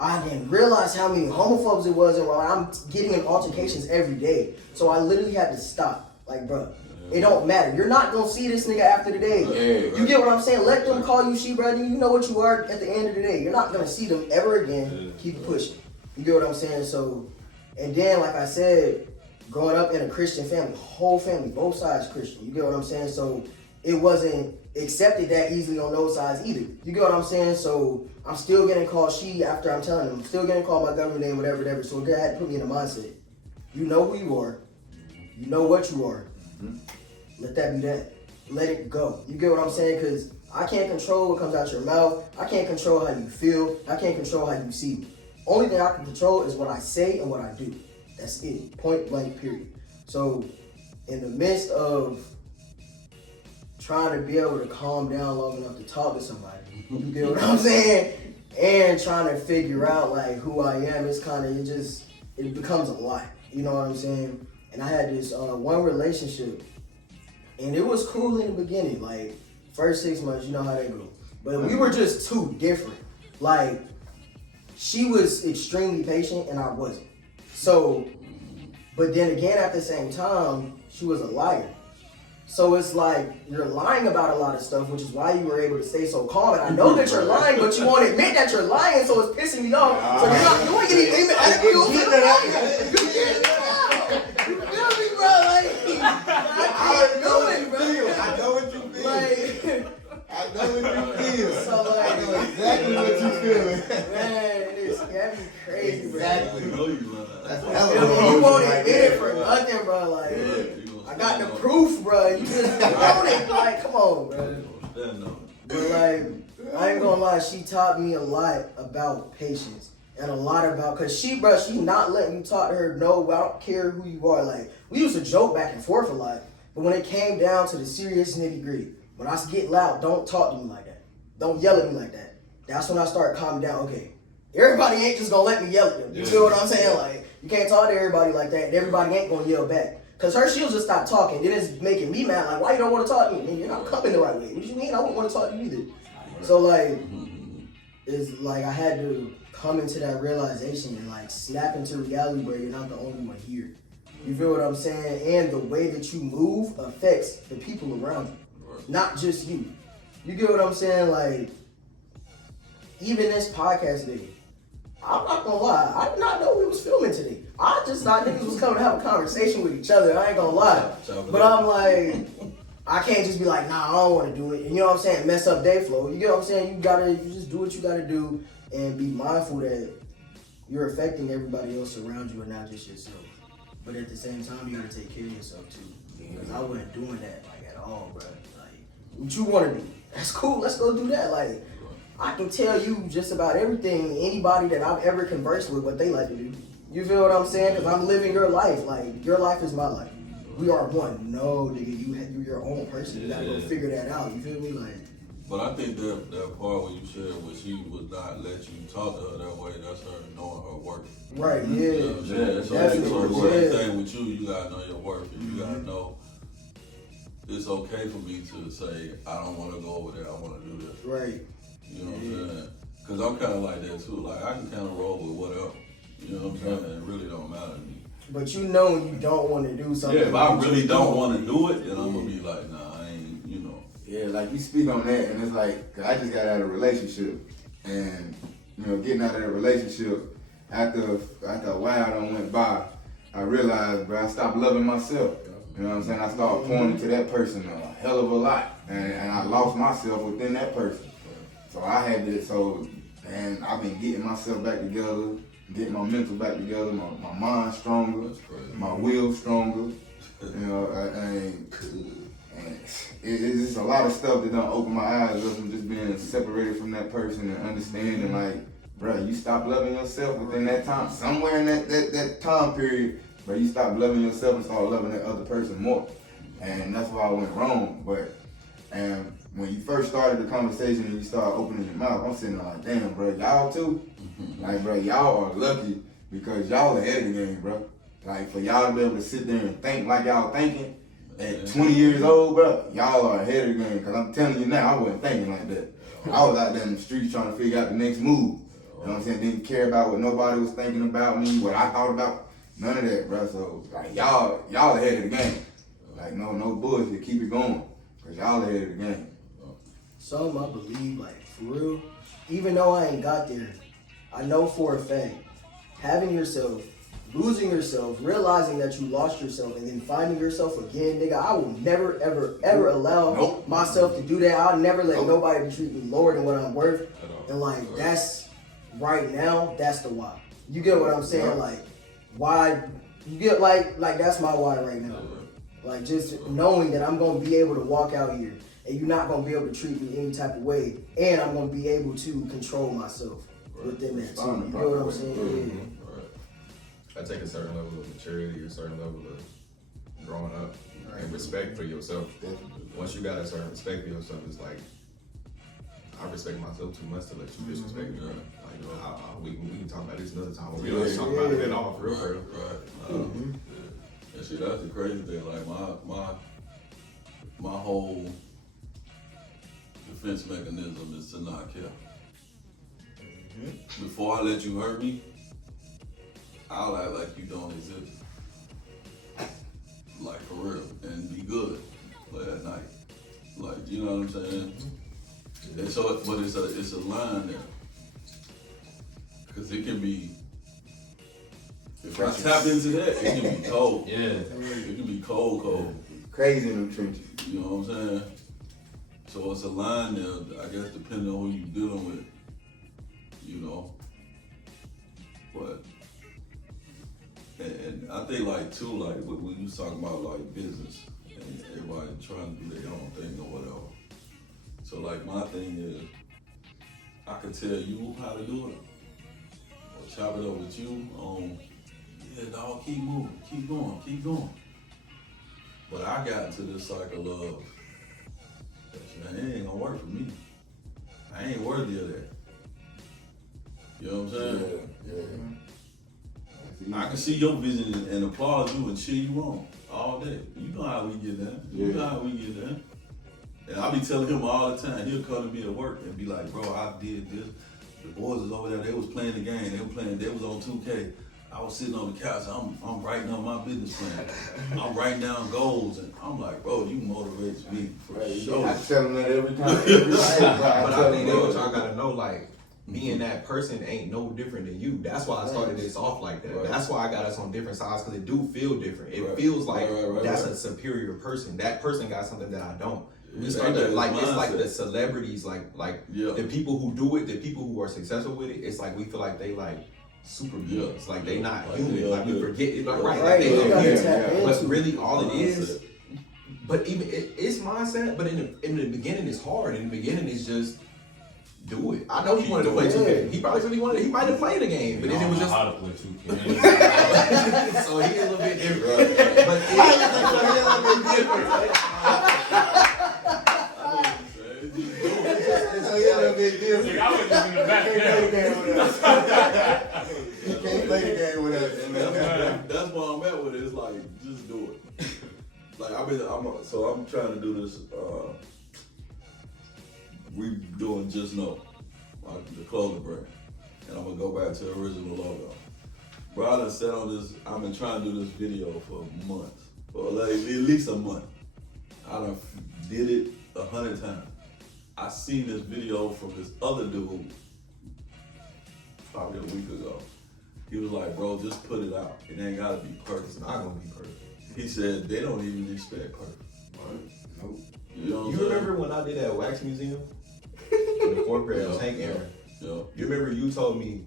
I didn't realize how many homophobes it was, and I'm getting in altercations every day. So I literally had to stop. Like, bro, it don't matter. You're not gonna see this nigga after the day. You get what I'm saying? Let them call you she, bro. You know what you are at the end of the day. You're not gonna see them ever again. Keep pushing. You get what I'm saying? So, and then, like I said, growing up in a Christian family, whole family, both sides Christian. You get what I'm saying? So it wasn't accepted that easily on those sides either. You get what I'm saying? So I'm still getting called she after I'm telling them. I'm still getting called my government name, whatever. So that had to put me in the mindset. You know who you are. You know what you are. Let that be that. Let it go. You get what I'm saying? Because I can't control what comes out your mouth. I can't control how you feel. I can't control how you see me. Only thing I can control is what I say and what I do. That's it. Point blank, period. So in the midst of trying to be able to calm down long enough to talk to somebody, you get what I'm saying? And trying to figure out, like, who I am, it's kind of, it becomes a lot. You know what I'm saying? And I had this one relationship, and it was cool in the beginning, like, first 6 months, you know how that go. But we were just too different. Like, she was extremely patient, and I wasn't. So, but then again, at the same time, she was a liar. So it's like, you're lying about a lot of stuff, which is why you were able to stay so calm. And I know that you're lying, but you won't admit that you're lying, so it's pissing me off. So you're not doing anything to act you get it out. You get it out. You feel me, bro? Like, I know it, bro. I know what you feel. Like, I know what you feel. So, like, I know exactly what you feeling. Man, it's gotta be crazy, bro. I know you love that. That's You won't admit it for nothing, bro. Like, I got the proof, bro. You just own it. Like, come on, bro. But, like, I ain't gonna lie, she taught me a lot about patience and a lot about, cause she not letting you talk to her. No, I don't care who you are. Like, we used to joke back and forth a lot, but when it came down to the serious nitty gritty, when I get loud, don't talk to me like that. Don't yell at me like that. That's when I start calming down. Okay, everybody ain't just gonna let me yell at them. You feel what I'm saying? Like, you can't talk to everybody like that, and everybody ain't gonna yell back. Cause she'll just stop talking. Then it's making me mad. Like, why you don't want to talk to me? Man, you're not coming the right way. What you mean? I wouldn't want to talk to you either. So like, it's like I had to come into that realization and like snap into reality where you're not the only one here. You feel what I'm saying? And the way that you move affects the people around you, not just you. You get what I'm saying? Like, even this podcast today, I'm not gonna lie, I did not know we was filming today. I just thought niggas was coming to have a conversation with each other. I ain't gonna lie. But I'm like, I can't just be like, nah, I don't want to do it. And you know what I'm saying? Mess up day flow. You get what I'm saying? You just do what you gotta do and be mindful that you're affecting everybody else around you and not just yourself. But at the same time, you gotta take care of yourself too. Because I wasn't doing that like at all, bro. Like, what you wanna do? That's cool. Let's go do that. Like, I can tell you just about everything, anybody that I've ever conversed with, what they like to do. You feel what I'm saying? Because I'm living your life. Like, your life is my life. We are one. No, nigga, you're your own person. You gotta go figure that out. You feel me? Like. But I think that part where you said where she would not let you talk to her that way, that's her knowing her worth. Right, yeah. You know what I'm saying? So the same thing with you, you gotta know your worth. And you gotta know it's okay for me to say, I don't want to go over there, I want to do this. Right. You know what I'm saying? Because I'm kind of like that too. Like, I can kind of roll with whatever. You know what I'm saying? It really don't matter to me. But you know when you don't want to do something. Yeah, if I really don't want to do it, then I'm going to be like, nah, I ain't, you know. Yeah, like you speak on that, and it's like, 'cause I just got out of a relationship, and, you know, getting out of that relationship, after a while that went by, I realized, bro, I stopped loving myself. You know what I'm saying? I started pouring into that person a hell of a lot, and I lost myself within that person. So I had to, and I've been getting myself back together, getting my mental back together, my mind stronger, my will stronger, you know, and it's just a lot of stuff that don't open my eyes up from just being separated from that person and understanding, like, bro, you stop loving yourself within that time, somewhere in that time period, bro, you stop loving yourself and start loving that other person more. And that's why I went wrong, and when you first started the conversation and you start opening your mouth, I'm sitting there like, damn, bro, y'all too? Like, bro, y'all are lucky because y'all ahead of the game, bro. Like, for y'all to be able to sit there and think like y'all thinking at 20 years old, bro, y'all are ahead of the game. Because I'm telling you now, I wasn't thinking like that. I was out there in the streets trying to figure out the next move. You know what I'm saying? Didn't care about what nobody was thinking about me, what I thought about. None of that, bro. So, like, y'all ahead of the game. Like, no bullshit. Keep it going. Because y'all ahead of the game. Some I believe, like, for real, even though I ain't got there, I know for a fact, having yourself, losing yourself, realizing that you lost yourself, and then finding yourself again, nigga, I will never, ever, ever allow myself to do that. I'll never let nobody treat me lower than what I'm worth. And, like, that's, right now, that's the why. You get what I'm saying? Like, why, you get, like that's my why right now. Like, just knowing that I'm going to be able to walk out here and you're not going to be able to treat me any type of way, and I'm going to be able to control myself within that too. You know what I'm saying? I take a certain level of maturity, a certain level of growing up, and respect for yourself. Once you got a certain respect for yourself, it's like, I respect myself too much to let you disrespect me. Like, we can talk about this another time. We don't talk about it at all, for real. And see, that's the crazy thing. Like, my whole defense mechanism is to not care. Before I let you hurt me, I'll act like you don't exist. Like, for real. And be good for that night. Like, you know what I'm saying? And so, but it's a line there. Because it can be, if I tap into that, it can be cold. Yeah. It can be cold. Crazy in the trenches. You know what I'm saying? So it's a line there, I guess, depending on who you're dealing with, you know. But, and I think, like, too, like, when you was talking about, like, business, and everybody trying to do their own thing or whatever. So, like, my thing is, I could tell you how to do it, or chop it up with you on, yeah, dog, keep moving, keep going. But I got into this cycle of, it ain't gonna work for me. I ain't worthy of that. You know what I'm saying? Yeah. I can see your vision and applaud you and cheer you on all all day. You know how we get down. Yeah. You know how we get down. And I be telling him all the time. He'll come to me at work and be like, bro, I did this. The boys was over there. They was playing the game. They was on 2K. I was sitting on the couch. I'm writing on my business plan. I'm writing down goals, and I'm like, bro, you motivate me for sure. I tell them that every time. Every day, bro. But I think them that what y'all gotta know, like, me and that person ain't no different than you. That's why I started this off like that. Right. That's why I got us on different sides, because it do feel different. It Right. feels like Right. that's a superior person. That person got something that I don't. We Yeah, start that to, like, is it's like mindset. the celebrities, like Yeah. the people who do it, the people who are successful with it. It's like we feel like they like super beings, like they not Like, human. yeah, Like we yeah. forget it, like Right, like they you gotta human. tap But into really, all it is. Mindset. But even it's mindset. But in the beginning, it's hard. In the beginning, it's just do it. I know he wanted to play 2K. He probably really wanted. He might have played the game, but then it was just. how to play 2K. So he a little bit different. Right. But he a little bit different. It's a little bit different. I was just in the back He can't play the there. game with us. He can't play the game with us. And that's where I'm at with it. It's like, just do it. Like I'm trying to do this. We doing Just Know, like the clothing brand, and I'm gonna go back to the original logo. Bro, I done sat on this. I've been trying to do this video for months, for like at least a month. I done did it 100 times. I seen this video from this other dude probably a week ago. He was like, bro, just put it out. It ain't gotta be perfect. It's not gonna be perfect. He said they don't even expect perfect. Nope. You know what I'm You saying? remember when I did that wax museum in the fourth grade? Yeah, Tank yeah. Aaron. Yeah. You remember you told me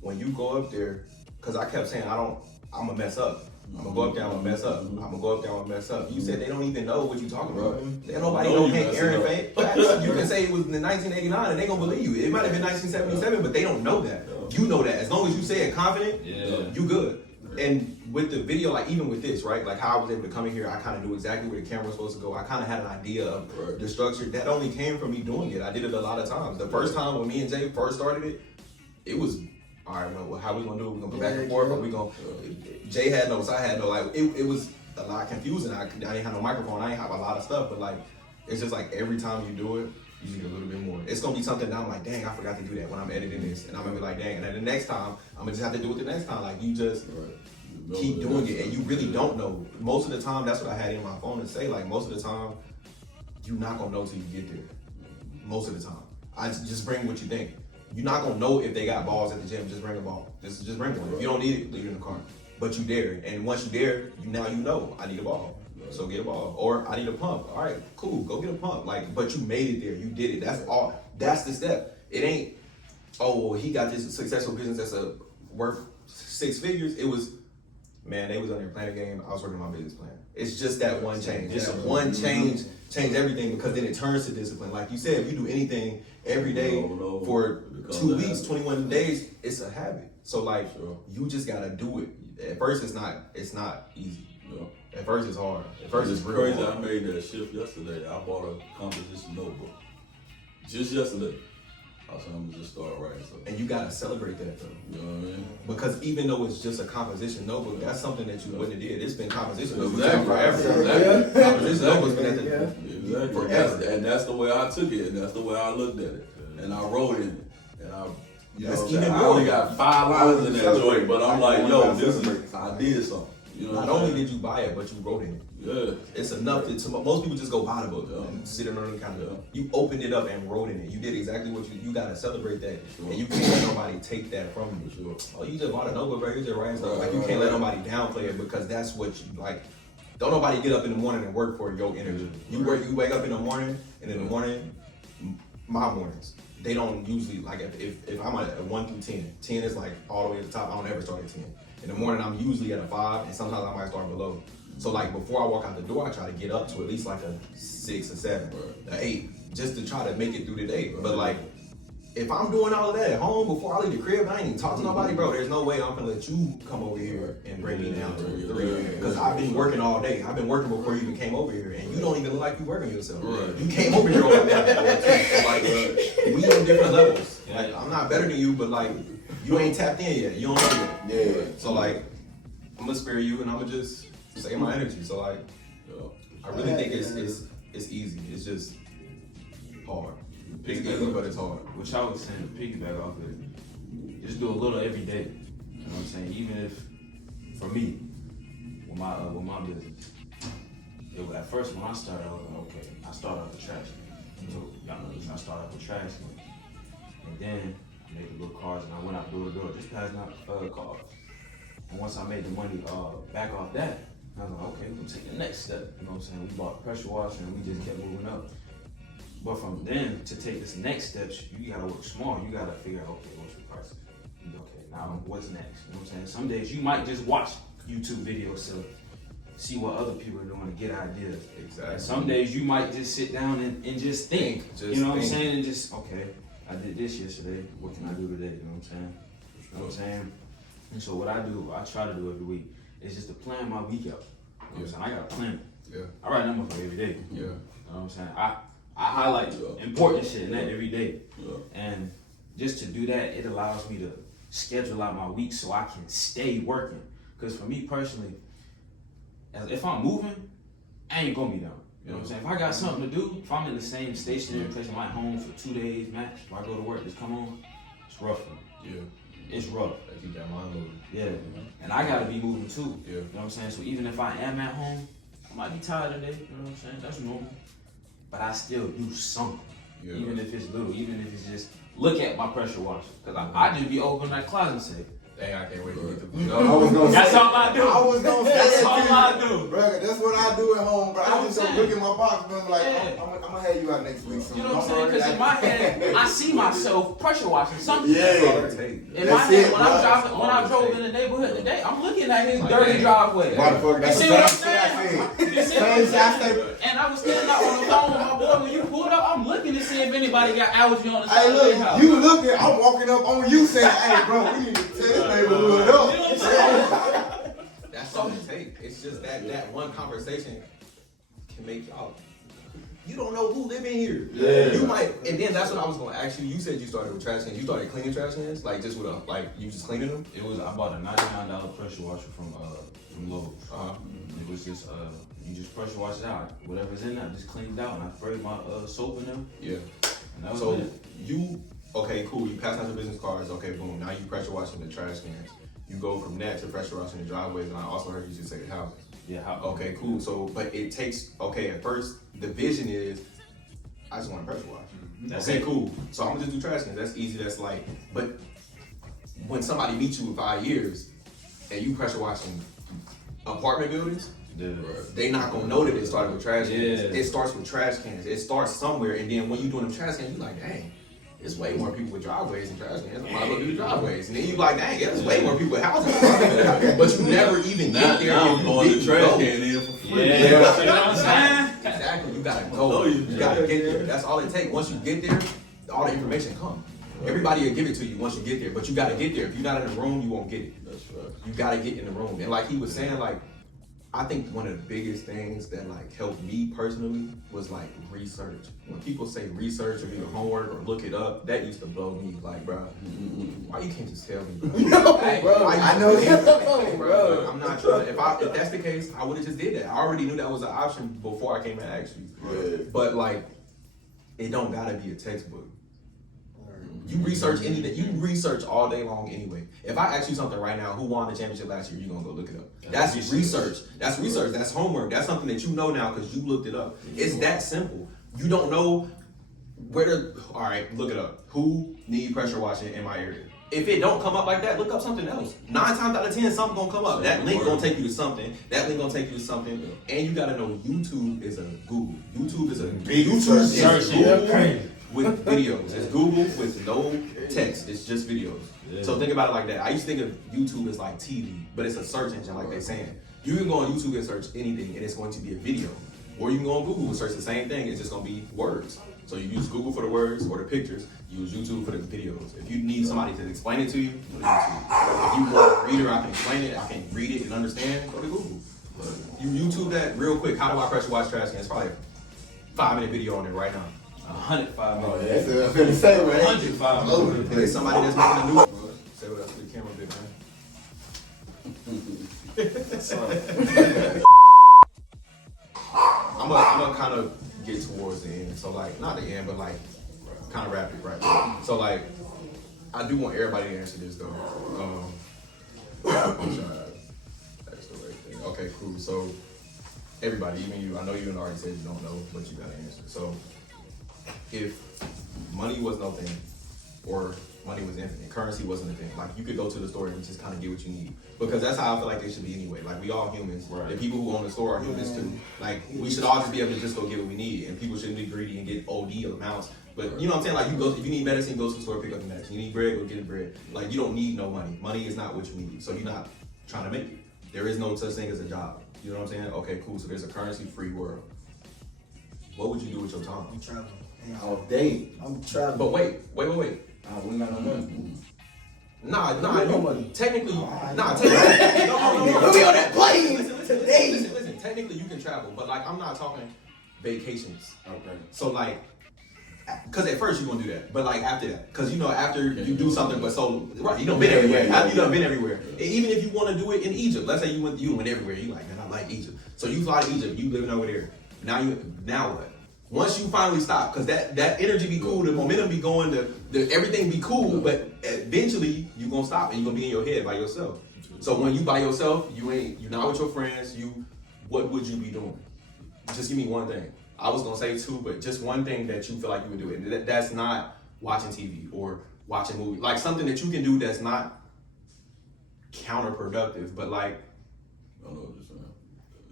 when you go up there, because I kept saying I'm gonna mess up. I'm gonna go up there, I'm gonna mess up. I'm gonna go up there, I'm gonna mess up. You said they don't even know what you talking about. Right. They nobody Know know you Hank messing Aaron up. fan. You can say it was in 1989 and they gonna believe you. It might have been 1977, but they don't know that. You know that. As long as you say it confident, Yeah. you good. And with the video, like even with this, right? Like how I was able to come in here, I kind of knew exactly where the camera was supposed to go. I kind of had an idea of Right. the structure. That only came from me doing it. I did it a lot of times. The first time when me and Jay first started it, it was, all right, well, how we gonna do it? We gonna go back and forth, or we gonna, Jay had notes, I had no, like, it was a lot confusing. I didn't have no microphone, I didn't have a lot of stuff, but like, it's just like every time you do it, you just get a little bit more. It's gonna be something that I'm like, dang, I forgot to do that when I'm editing this. And I'm gonna be like, dang, and then the next time, I'm gonna just have to do it the next time. Like, you just Right. keep doing it, and you really don't know. Most of the time, that's what I had in my phone to say. Like, most of the time, you're not gonna know till you get there. Most of the time. I just bring what you think. You're not gonna know if they got balls at the gym. Just bring a ball. Just bring one. If you don't need it, leave it in the car. But you there, and once you there, now you know I need a ball. So get a ball, or I need a pump. All right, cool, go get a pump. Like, but you made it there. You did it. That's all. That's the step. It ain't. Oh, well, he got this successful business that's worth 6 figures. It was, man, they was on there playing a game. I was working on my business plan. It's just that one change. That one change changed everything, because then it turns to discipline. Like you said, if you do anything every day No, for it becomes 2 a weeks, habit. 21 days, it's a habit. So like, Sure. you just gotta do it. At first, it's not easy. Yeah. At first, it's hard. At first, it's real crazy. hard. I made that shift yesterday. I bought a composition notebook just yesterday. I said I'm gonna just start writing something. And you gotta celebrate that though. You know what I mean? Because even though it's just a composition notebook, that's something that you wouldn't have did. It's been composition notebooks Exactly. forever. Exactly. Composition notebooks been at the Exactly. forever. And that's the way I took it, and that's the way I looked at it, and I wrote in it, and I. You That's know, even I more. only got 5 lines in that joint, but I'm like, yo, this is I did something. You know Not what I'm only saying? did you buy it, but you wrote in it. Yeah. It's enough to most people just go buy the book Yeah. and sit in on any kind of. Yeah. You opened it up and wrote in it. You did exactly what you gotta celebrate that, Sure. and you can't let nobody take that from you. Sure. Oh, you just bought a notebook, right? You just writing stuff. Right, Like you right, can't let right. nobody downplay it, because that's what you like. Don't nobody get up in the morning and work for your energy. You wake up in the morning, and in the morning, my mornings, they don't usually, like if I'm at a 1 through 10, 10 is like all the way to the top. I don't ever start at 10. In the morning, I'm usually at a 5, and sometimes I might start below. So like before I walk out the door, I try to get up to at least like a 6 or 7, Right. a 8, just to try to make it through the day. But like, if I'm doing all of that at home before I leave the crib, I ain't even talk to nobody, bro. There's no way I'm gonna let you come over here and bring me down to a 3. Because I've been working all day. I've been working before you even came over here, and you don't even look like you working yourself. Right. You came over here on that. So like, we on different levels. Like, I'm not better than you, but like, you ain't tapped in yet. You don't know yet. Yeah. So like, I'm gonna spare you, and I'm gonna just save my energy. So like, I really think it's easy. It's just hard. It's easy, but it's hard. What y'all was saying, to piggyback off of it, just do a little every day. You know what I'm saying? Even if, for me, with my business, at first when I started, I was like, okay, I started off with trash. So y'all know this, I started off with trash. And then I made the little cars and I went out door to door, just passing out cars. And once I made the money back off that, I was like, okay, we're gonna take the next step. You know what I'm saying? We bought a pressure washer and we just kept moving up. But from then to take this next step, you gotta work small. You gotta figure out, okay, what's the price? Okay, now what's next? You know what I'm saying? Some days you might just watch YouTube videos to see what other people are doing to get ideas. Exactly. And some days you might just sit down and just think. You know what I'm saying? And just, okay, I did this yesterday. What can I do today? You know what I'm saying? You know what I'm saying? And so what I try to do every week is just to plan my week out. You know what I'm saying? I got a plan. Yeah. I write them up every day. Yeah. You know what I'm saying? I highlight important shit in that every day. Yeah. And just to do that, it allows me to schedule out my week so I can stay working. Because for me personally, if I'm moving, I ain't gonna be done. You know what I'm saying? If I got something to do, if I'm in the same stationary place, I'm at home for 2 days max, if I go to work, just come on, it's rough for me. Yeah. It's rough. I keep that mind moving. Yeah. And I gotta be moving too. Yeah. You know what I'm saying? So even if I am at home, I might be tired today, you know what I'm saying? That's normal. But I still do something. Yeah. Even if it's little, even if it's just look at my pressure washer. Cause I just be opening that closet and say, dang, I can't wait to get the I was gonna that's say, all I do. I was gonna say That's that all too. I do. Bro, that's what I do at home, bro. You know I just what I'm don't look at my box, but I'm like, Yeah. I'm gonna have you out next week soon. You know what I'm saying? Because in my head, I see myself pressure washing something. Yeah. In my head, when I drove in the neighborhood today, I'm looking at his dirty driveway. Motherfucker, that's You see the what I'm same shit I saying? You see what said. I'm Same shit I saying? said. And I was standing out on the phone with my boy. When you pulled up, I'm looking to see if anybody got allergy on the side Hey, of their look, house. you looking, I'm walking up on you saying, hey, bro, we need to tear this neighborhood up. You know what I'm saying? That's all it takes. It's just that one conversation can make y'all. You don't know who live in here. Yeah. You might, and then that's what I was gonna ask you. You said you started with trash cans. You started cleaning trash cans, like just with you just cleaning them. I bought a $99 pressure washer from Lowe's. It was just you just pressure wash it out. Whatever's in there, just clean it out, and I sprayed my soap in them. Yeah. And that was So it. okay, cool. You pass out your business cards. Okay, boom. Now you pressure washing the trash cans. You go from that to pressure washing the driveways, and I also heard you just say the houses. Yeah. Okay, cool. So, but it takes, at first, the vision is, I just want to pressure wash. That's okay, it. cool. So I'm gonna just do trash cans. That's easy. That's like, but when somebody meets you in 5 years and you pressure washing apartment buildings, they not gonna know that it started with trash cans. Yeah. It starts with trash cans. It starts somewhere, and then when you doing them trash cans, you like, dang. There's way more people with driveways and trash cans. I might as well do the driveways. And then you like, dang, there's way more people with houses. But you never even get there. Now if I'm you throwing the didn't trash go. can in for free. Yeah. You know what I'm saying? Exactly. You gotta go. You gotta get there. That's all it takes. Once you get there, all the information comes. Everybody will give it to you once you get there. But you gotta get there. If you're not in the room, you won't get it. That's right. You gotta get in the room. And like he was saying, like, I think one of the biggest things that like helped me personally was like research. When people say research or do your homework or look it up, that used to blow me. Like, bro, why you can't just tell me? Bro? Hey, bro, I know hey, bro. I'm not trying. If that's the case, I would have just did that. I already knew that was an option before I came and asked you. Right. But like, it don't gotta be a textbook. You research anything. You research all day long anyway. If I ask you something right now, who won the championship last year, you're gonna go look it up. That's research. That's research. That's homework. That's something that you know now because you looked it up. It's that simple. You don't know where to. All right, look it up. Who need pressure washing in my area? If it don't come up like that, look up something else. 9 times out of 10, something gonna come up. That link gonna take you to something. That link gonna take you to something. And you gotta know YouTube is a Google. YouTube is a big search. Google with videos. It's Google with no text. It's just videos. Yeah. So think about it like that. I used to think of YouTube as like TV, but it's a search engine like they're saying. You can go on YouTube and search anything and it's going to be a video. Or you can go on Google and search the same thing. It's just gonna be words. So you use Google for the words or the pictures. You use YouTube for the videos. If you need somebody to explain it to you, go to YouTube. If you want a reader, I can explain it. I can read it and understand. Go to Google. You YouTube that real quick. How do I pressure wash trash cans? It's probably a 5-minute video on it right now. 105 minutes. That's what I'm finna say, man. 105 Oh, minutes. There's somebody that's making a new. Say what else to the camera, big man. I'm gonna kind of get towards the end. So like, not the end, but like, kind of rapid, right? So like, I do want everybody to answer this though. I'm trying to ask the right thing. Okay, cool. So everybody, even you, I know you already said you don't know, but you gotta answer. So if money was no thing, or money was infinite, currency wasn't a thing, like you could go to the store and just kind of get what you need. Because that's how I feel like it should be anyway. Like we all humans. Right. The people who own the store are humans too. Like we should all just be able to just go get what we need, and people shouldn't be greedy and get OD amounts. But you know what I'm saying? Like you go, if you need medicine, go to the store, pick up the medicine. You need bread, go get the bread. Like you don't need no money. Money is not what you need. So you're not trying to make it. There is no such thing as a job. You know what I'm saying? Okay, cool. So there's a currency-free world. What would you do with your time? I'm traveling. All day. I'm traveling. But wait. We got no money. Nah, no you money. technically, no. We on that plane today. Listen, technically you can travel, but like I'm not talking vacations. Okay. So like, cause at first you're gonna do that, but like after that, cause you know after you do something, but so right, you done been everywhere. After you done been everywhere, and even if you want to do it in Egypt, let's say you went everywhere. You like, man, I like Egypt. So you fly to Egypt, you living over there. Now what? Once you finally stop, cause that energy be cool, the momentum be going, the everything be cool, but eventually you gonna stop and you gonna be in your head by yourself. So when you by yourself, you're not with your friends. What would you be doing? Just give me one thing. I was gonna say two, but just one thing that you feel like you would do. And that's not watching TV or watching movies. Like something that you can do that's not counterproductive, but like I know what you're saying.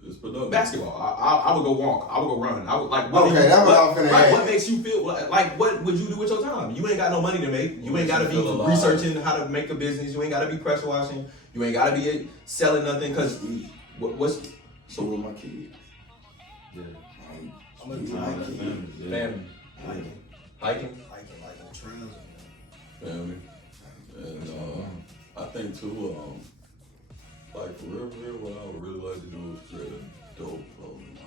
It's productive. basketball. I would go walk. I would go run. I would like. Okay, that's what I was finna ask. What makes you feel like? What would you do with your time? You ain't got no money to make. You ain't got to be Feel alive. researching how to make a business. You ain't got to be pressure washing. You ain't got to be selling nothing. Cause what's So with my kids. Yeah. I'm gonna do Time with hiking. family. man Hiking. hiking? Like trails. Family. And I think too, like for real, what I would really like to do is create a dope clothing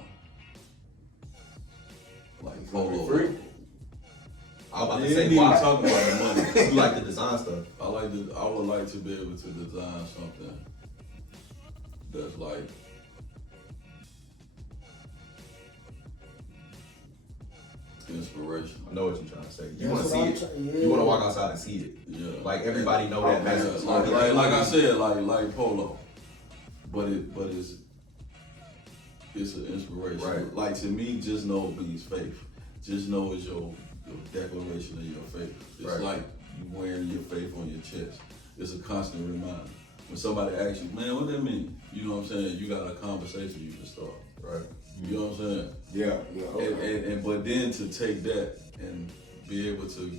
line. Like polo. Free? I was about to They say ain't even why. talking about the money. You like the design stuff. I would like to be able to design something that's like inspirational. I know what you're trying to say. You That's want to see what it. I'm You want to walk outside and see it. Yeah. Like everybody know that Yeah, message. like I said, like polo, but it's an inspiration. Right. Like to me, just know it means faith. Just know it's your declaration of your faith. It's Right. like you wearing your faith on your chest. It's a constant reminder. When somebody asks you, man, what that mean? You know what I'm saying? You got a conversation you can start. Right. You know what I'm saying? Yeah. Okay. And but then to take that and be able to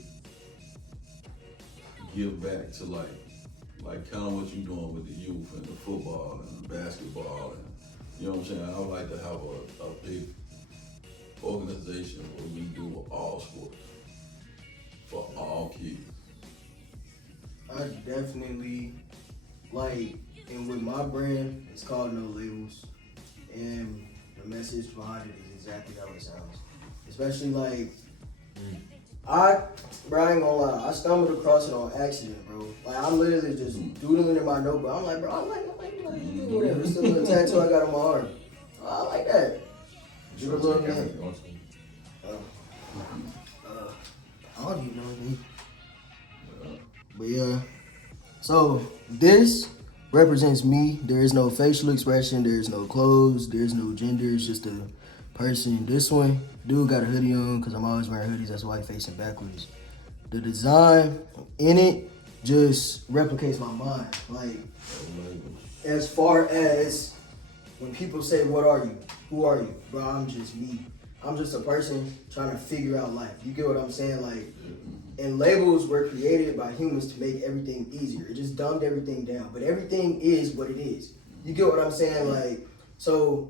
give back to like kind of what you're doing with the youth and the football and the basketball and you know what I'm saying? I would like to have a big organization where we do all sports for all kids. I definitely like, and with my brand, it's called No Labels, and the message behind it is exactly how it sounds. Especially like, I ain't gonna lie, I stumbled across it on accident, bro. Like I'm literally just doodling in my notebook. I'm like, bro, I like whatever. It's still a little tattoo I got on my arm. I like that. Give it a little man. I don't even know me. But yeah. So this represents me. There is no facial expression. There is no clothes. There is no gender. It's just a person. This one, dude got a hoodie on because I'm always wearing hoodies. That's why he's facing backwards. The design in it just replicates my mind. Like, as far as when people say, what are you? Who are you? Bro, I'm just me. I'm just a person trying to figure out life. You get what I'm saying? Like, and labels were created by humans to make everything easier. It just dumbed everything down. But everything is what it is. You get what I'm saying? Like, so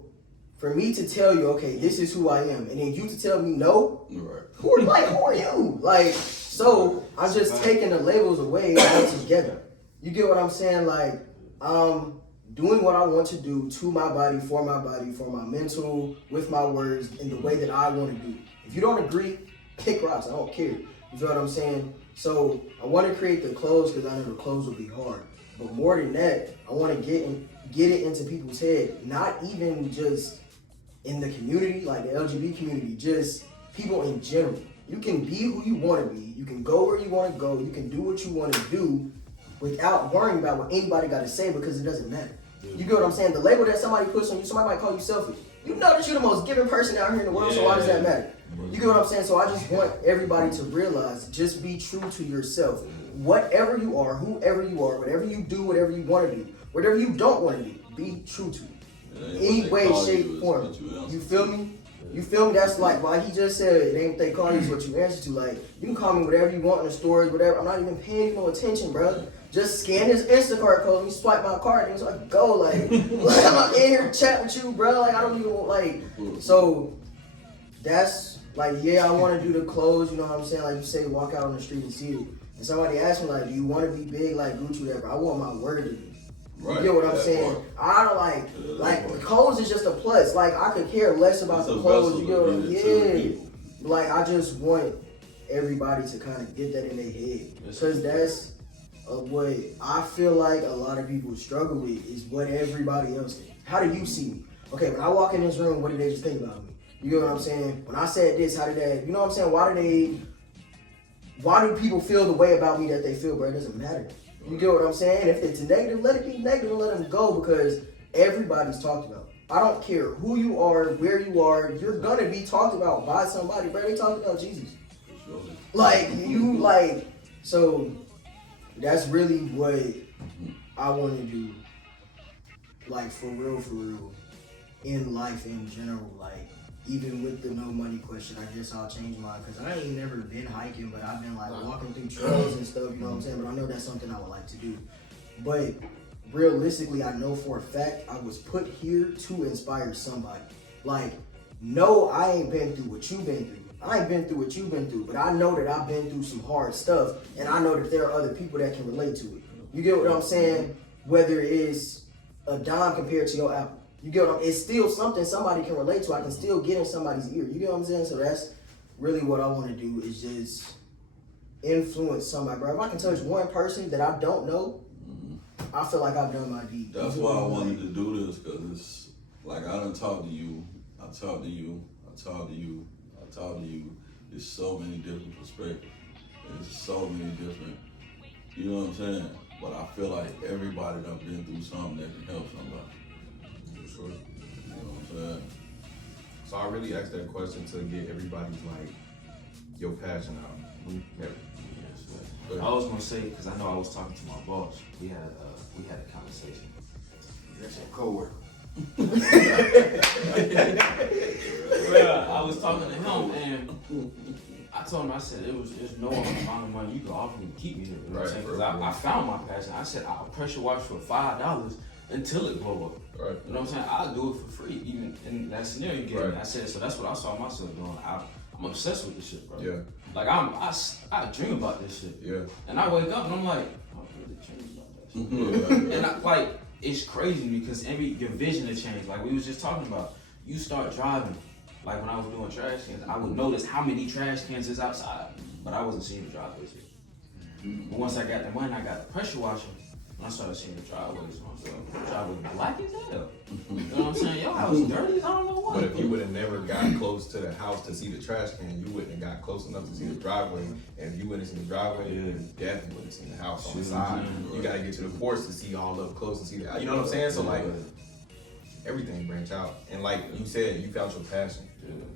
for me to tell you, okay, this is who I am, and then you to tell me no, Right. who are you? Like, so I'm just taking the labels away altogether. You get what I'm saying? Like, I'm doing what I want to do to my body, for my mental, with my words, in the way that I want to do. If you don't agree, kick rocks. I don't care. You feel what I'm saying? So I want to create the clothes because I know the clothes will be hard. But more than that, I want to get it into people's head, not even just in the community, like the LGBT community, just people in general. You can be who you want to be. You can go where you want to go. You can do what you want to do without worrying about what anybody got to say because it doesn't matter. You get what I'm saying? The label that somebody puts on you, somebody might call you selfish. You know that you're the most giving person out here in the world, so why does that matter? You get what I'm saying? So I just want everybody to realize, just be true to yourself. Whatever you are, whoever you are, whatever you do, whatever you want to do, whatever you don't want to do, be true to it. Any way, shape, form. You feel me? You feel me? That's like why he just said it ain't what they call you, it's what you answer to. Like, you can call me whatever you want in the stories, whatever. I'm not even paying you no attention, bro. Just scan his Instacart code. Let me swipe my card and so I can go. Like I'm not in here to chat with you, bro. Like, I don't even want, like. So that's like, yeah, I want to do the clothes. You know what I'm saying? Like you say, walk out on the street and see it. And somebody asked me, like, do you want to be big like Gucci, whatever? I want my word to be. You get what I'm saying? I don't like the clothes is just a plus. Like, I could care less about the clothes. You get what I'm saying? Like, I just want everybody to kind of get that in their head. Because that's what I feel like a lot of people struggle with is what everybody else thinks. How do you see me? Okay, when I walk in this room, what do they just think about me? You get what I'm saying? When I said this, how did that, you know what I'm saying? Why do people feel the way about me that they feel, bro? It doesn't matter. You get what I'm saying? If it's negative, let it be negative and let them go because everybody's talked about. I don't care who you are, where you are, you're gonna be talked about by somebody, bro. They talked about Jesus. So that's really what I want to do, like, for real, in life in general. Like, even with the no money question, I guess I'll change mine because I ain't never been hiking, but I've been like walking through trails and stuff, you know what I'm saying? But I know that's something I would like to do. But realistically, I know for a fact I was put here to inspire somebody. Like, no, I ain't been through what you've been through. I ain't been through what you've been through, but I know that I've been through some hard stuff, and I know that there are other people that can relate to it. You get what I'm saying? Whether it's a dime compared to your apple. You get what I'm saying? It's still something somebody can relate to. I can still get in somebody's ear. You get what I'm saying? So that's really what I want to do is just influence somebody, bro. If I can touch one person that I don't know, I feel like I've done my deed. That's why I wanted to do this, because it's like I done talked to you, I talked to you, I talked to you, I talked to you. There's so many different perspectives. There's so many different, you know what I'm saying? But I feel like everybody done been through something that can help somebody. For sure. You know what I'm saying? So I really asked that question to get everybody's, like, your passion out. Yeah. I was gonna say, because I know I was talking to my boss. We had a conversation. That's a coworker. Well, I was talking to him and I told him, I said, there's no amount of money you can offer me to keep me here. You know what I'm saying? Because I found my passion. I said, I'll pressure wash for $5 until it blow up. Right. You know what I'm saying? I'll do it for free, even in that scenario you gave me. I said, so that's what I saw myself doing. I'm obsessed with this shit, bro. Yeah. Like, I dream about this shit. Yeah. And I wake up and I'm like, I really changed about that shit. Yeah. And I, like, it's crazy because your vision has changed. Like we was just talking about, you start driving. Like when I was doing trash cans, I would notice how many trash cans is outside, but I wasn't seeing the driveways yet. But once I got the money, I got the pressure washer, and I started seeing the driveways. The driveway black as hell. You know what I'm saying? Your house dirty as I don't know what. But if you would have never got close to the house to see the trash can, you wouldn't have got close enough to see the driveway. And if you wouldn't have seen the driveway, you definitely wouldn't have seen the house on the side. You gotta get to the porch to see all up close and see that. You know what I'm saying? So like, everything branch out. And like you said, you found your passion.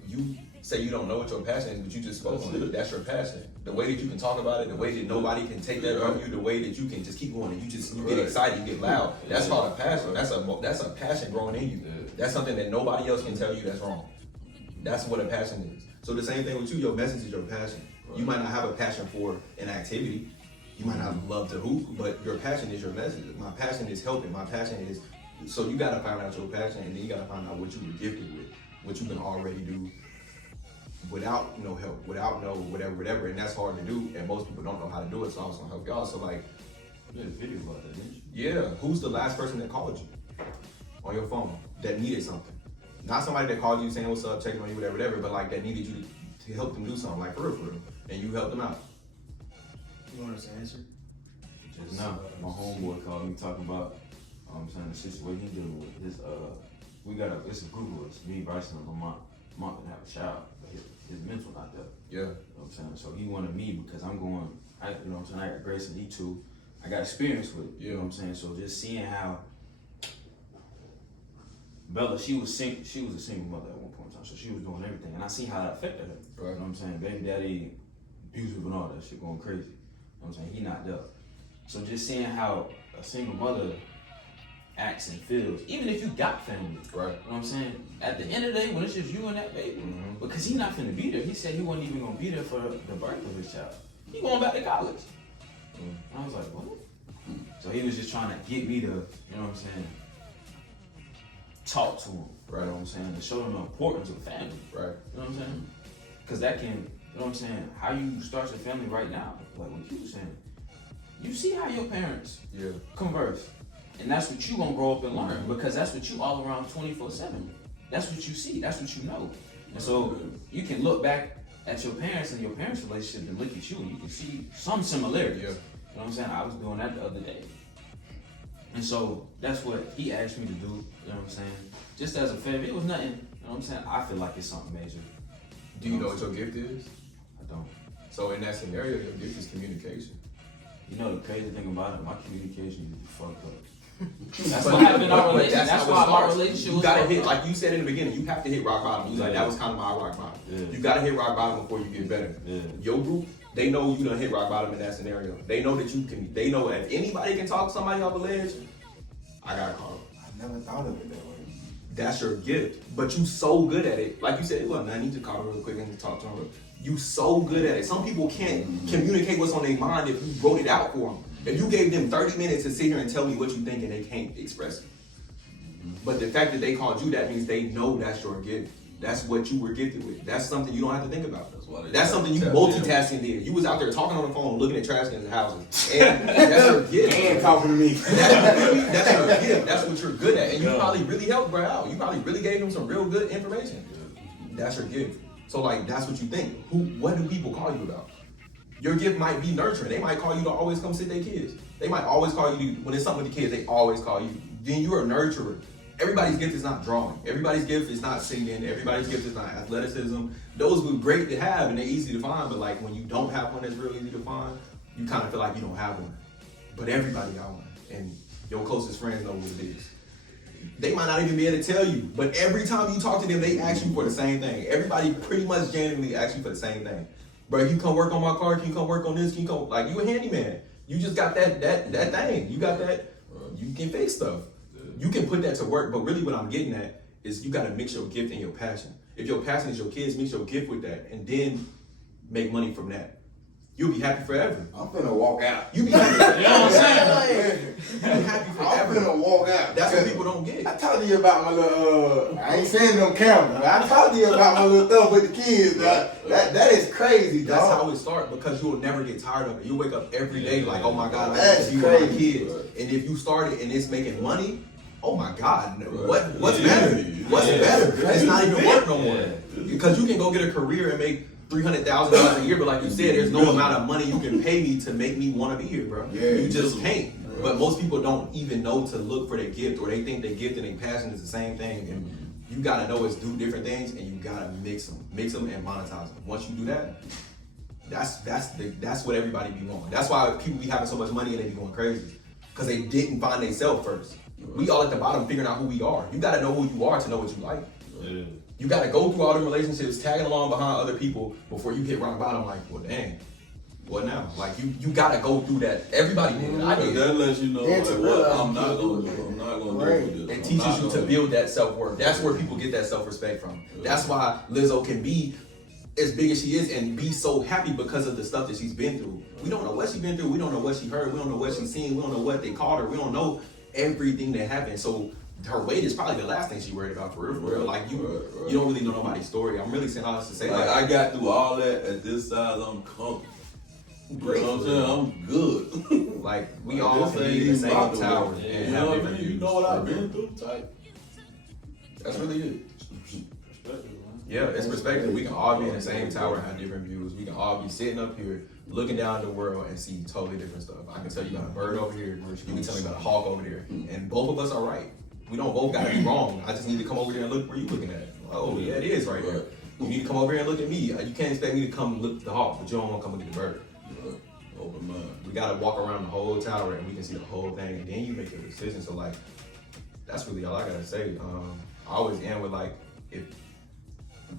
You say you don't know what your passion is, but you just spoke on it. That's your passion. The way that you can talk about it, the way that nobody can take that from you, the way that you can just keep going and you get excited, you get loud. That's called a passion. That's a passion growing in you. That's something that nobody else can tell you that's wrong. That's what a passion is. So the same thing with you, your message is your passion. You might not have a passion for an activity. You might not love to hoop, but your passion is your message. My passion is helping. My passion is, so you gotta find out your passion and then you gotta find out what you were gifted with, what you can already do without no help, without no whatever, and that's hard to do, and most people don't know how to do it, so I was gonna help y'all. So like, you did a video about that, didn't you? yeah, who's the last person that called you on your phone that needed something? Not somebody that called you saying what's up, checking on you, whatever, but like that needed you to help them do something, like for real, and you helped them out. You want us to answer? Just now, my homeboy called me talking about, saying the situation he dealing with. His it's a group of us, me, Bryson, and Lamont. Lamont can have a child, but his mental not there. Yeah. You know what I'm saying? So he wanted me because I'm going, you know what I'm saying? I got Grace and E2. I got experience with it. You know what I'm saying? So just seeing how Bella, she was a single mother at one point in time, so she was doing everything, and I seen how that affected her. Right. You know what I'm saying? Baby daddy, abusive and all that shit, going crazy. You know what I'm saying? He not there. So just seeing how a single mother acts and feels, even if you got family. Right. You know what I'm saying? At the end of the day, when it's just you and that baby, because he not finna be there. He said he wasn't even gonna be there for the birth of his child. He going back to college. And I was like, what? So he was just trying to get me to, you know what I'm saying, talk to him. Right. You know what I'm saying? To show him the importance of family. Right. You know what I'm saying? Because that can, you know what I'm saying, how you start your family right now, like what you was saying, you see how your parents converse. And that's what you gonna grow up and learn, because that's what you all around 24/7. That's what you see, that's what you know. And so you can look back at your parents and your parents' relationship and look at you and you can see some similarities. Yeah. You know what I'm saying? I was doing that the other day. And so that's what he asked me to do, you know what I'm saying? Just as a favor, it was nothing, you know what I'm saying? I feel like it's something major. Do you know what your gift is? I don't. So in that scenario, your gift is communication. You know the crazy thing about it, my communication is fucked up. That's what happened in our relationship. That's why my relationship you was gotta fucked hit, up. like you said in the beginning, you have to hit rock bottom. You was like, that was kind of my rock bottom. Yeah. You gotta hit rock bottom before you get better. Yeah. Your group, they know you done hit rock bottom in that scenario. They know that you can, they know if anybody can talk somebody off a ledge, I gotta call them. I never thought of it that way. That's your gift. But you so good at it. Like you said, well, I need to call her real quick and talk to her. You so good at it. Some people can't communicate what's on their mind if you wrote it out for them. If you gave them 30 minutes to sit here and tell me what you think and they can't express it. But the fact that they called you, that means they know that's your gift. That's what you were gifted with. That's something you don't have to think about. That's something you multitasking did. You was out there talking on the phone, looking at trash cans and houses. And that's your gift. And talking to me. That's your gift. That's what you're good at. And you probably really helped bro out. You probably really gave him some real good information. That's your gift. So like, that's what you think. What do people call you about? Your gift might be nurturing. They might call you to always come sit their kids. They might always call you, when it's something with the kids, they always call you. Then you're a nurturer. Everybody's gift is not drawing. Everybody's gift is not singing. Everybody's gift is not athleticism. Those were great to have and they're easy to find, but like when you don't have one that's real easy to find, you kind of feel like you don't have one. But everybody got one. And your closest friends know what it is. They might not even be able to tell you, but every time you talk to them, they ask you for the same thing. Everybody pretty much genuinely asks you for the same thing. Bro, can you come work on my car? Can you come work on this? Can you come, like, you a handyman. You just got that thing. You got that, you can fix stuff. You can put that to work, but really what I'm getting at is you gotta mix your gift and your passion. If your passion is your kids, mix your gift with that, and then make money from that. You'll be happy forever. I'm finna walk out. You be happy forever. You know what I'm saying? You be happy I'm forever. finna walk out. That's what people don't get. I talked to you about my little, I ain't saying it on camera, but I talked to you about my little stuff with the kids, dog. That is crazy, dog. That's how it starts, because you'll never get tired of it. You wake up every day like, oh my God, I That's have to be with my crazy. kids. And if you start it and it's making money, oh my God, what's better? What's better? It's not even work no more. Because you can go get a career and make $300,000 a year, but like you said, there's no amount of money you can pay me to make me want to be here, bro. Yeah, you just can't. But most people don't even know to look for their gift, or they think their gift and their passion is the same thing. And you gotta know it's do different things, and you gotta mix them and monetize them. Once you do that, that's what everybody be wanting. That's why people be having so much money and they be going crazy, because they didn't find themselves first. We all at the bottom figuring out who we are. You gotta know who you are to know what you like. Yeah. You gotta go through all the relationships, tagging along behind other people before you hit rock bottom. Like, well, dang, what now? Like, you gotta go through that. Everybody did it. I did. That lets you know, Yeah, like, to what realize I'm you not can't gonna do do. it. I'm not gonna Right. do this. It teaches you to build that self-worth. That's where people get that self-respect from. That's why Lizzo can be as big as she is and be so happy because of the stuff that she's been through. We don't know what she's been through. We don't know what she heard. We don't know what she's seen. We don't know what they called her. We don't know everything that happened. So her weight is probably the last thing she worried about, for real. Like, you don't really know nobody's story. I'm really saying all this to say, Like, I got through all that at this size. I'm comfortable. great. You know what I'm saying? I'm good. Like, we Like, all this can ain't be in the even same about the tower weight. and You know have what I different mean? You views. know what I've been through, type. That's really it. Perspective, man. Yeah, it's perspective. We can all be in the same tower and have different views. We can all be sitting up here looking down the world and see totally different stuff. I can tell you about a bird over here. You can tell me about a hawk over there. And both of us are right. We don't both gotta be wrong. I just need to come over there and look where you looking at. Oh yeah, it is right there. You need to come over here and look at me. You can't expect me to come look at the hawk, but you don't want to come look at the bird. Open mind. We gotta walk around the whole tower and we can see the whole thing, and then you make your decision. So like, that's really all I gotta say. I always end with like,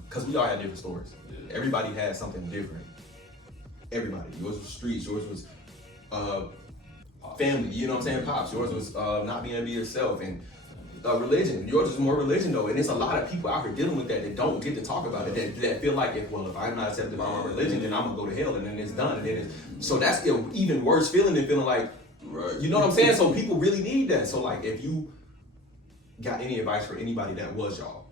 because we all had different stories. Everybody had something different. Everybody. Yours was streets. Yours was family. You know what I'm saying? Pops. Yours was not being able to be yourself, and religion. Yours is more religion though, and there's a lot of people out here dealing with that don't get to talk about it. That feel like if I'm not accepted by my religion, then I'm gonna go to hell, and then it's done. And then so that's an even worse feeling than feeling like, you know what I'm saying? So people really need that. So like, if you got any advice for anybody that was y'all,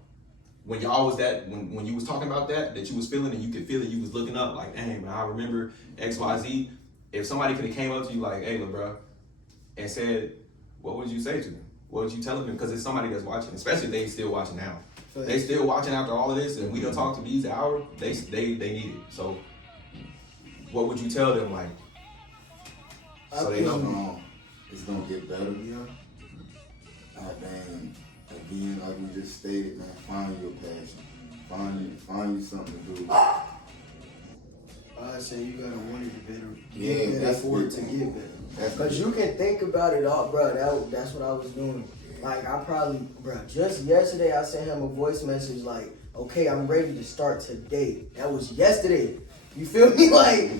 when y'all was that, when you was talking about that you was feeling and you could feel it, you was looking up like, dang man, I remember XYZ. If somebody could have came up to you like, hey, little bro, and said, what would you say to them? What would you tell them? Because it's somebody that's watching, especially if they still watching now. They still watching after all of this, and we done talked to these hours. They need it. So, what would you tell them? Like, so they know it's gonna get better. Yeah. Man, again, like we just stated, man, find your passion. Find you something to do. I say you gotta want it to better. Yeah, that's for it to get better. Because you can think about it all, bro. That's what I was doing. Like, I probably, bro, just yesterday I sent him a voice message like, okay, I'm ready to start today. That was yesterday. You feel me? Like,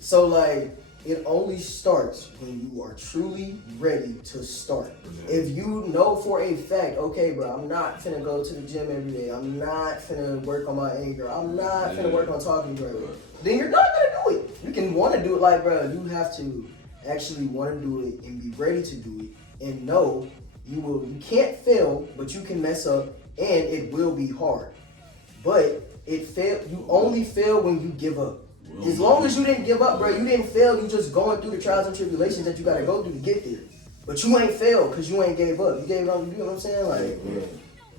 so like, it only starts when you are truly ready to start. If you know for a fact, okay, bro, I'm not finna go to the gym every day. I'm not finna work on my anger. I'm not finna work on talking, bro. Then you're not gonna do it. You can want to do it, like, bro, you have to actually want to do it and be ready to do it and know you can't fail, but you can mess up and it will be hard. But you only fail when you give up. As long as you didn't give up, bro, you didn't fail, you just going through the trials and tribulations that you gotta go through to get there. But you ain't failed because you ain't gave up. You gave up, you know what I'm saying? Like,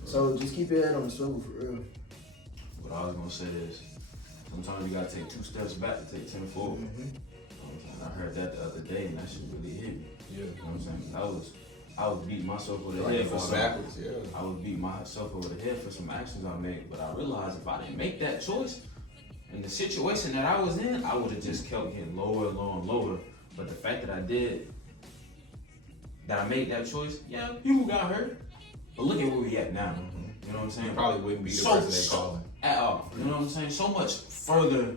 so just keep your head on the swivel for real. What I was gonna say is, sometimes you gotta take 2 steps back to take 10 forward. I heard that the other day, and that shit really hit me. Yeah. You know what I'm saying? I was beating myself over the like head for some. backwards, yeah. I was beating myself over the head for some actions I made, but I realized if I didn't make that choice, in the situation that I was in, I would have just kept getting lower and lower and lower. But the fact that I made that choice, yeah, people got hurt. But look at where we at now. You know what I'm saying? You probably wouldn't be the person they calling. At all. You know what I'm saying? So much further.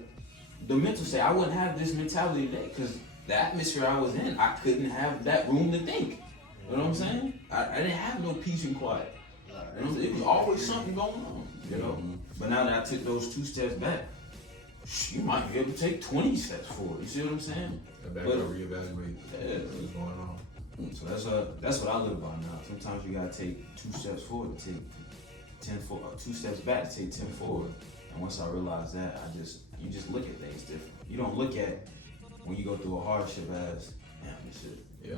The mental state, I wouldn't have this mentality today because the atmosphere I was in, I couldn't have that room to think. You know what I'm saying? I didn't have no peace and quiet. You know, it was always something going on, you know? But now that I took those 2 steps back, you might be able to take 20 steps forward. You see what I'm saying? Back to reevaluate what's going on. So that's what I live by now. Sometimes you gotta take 2 steps forward to take 10 forward, 2 steps back to take 10 forward. And once I realized that, you just look at things different. You don't look at when you go through a hardship as, damn, this shit. Yeah,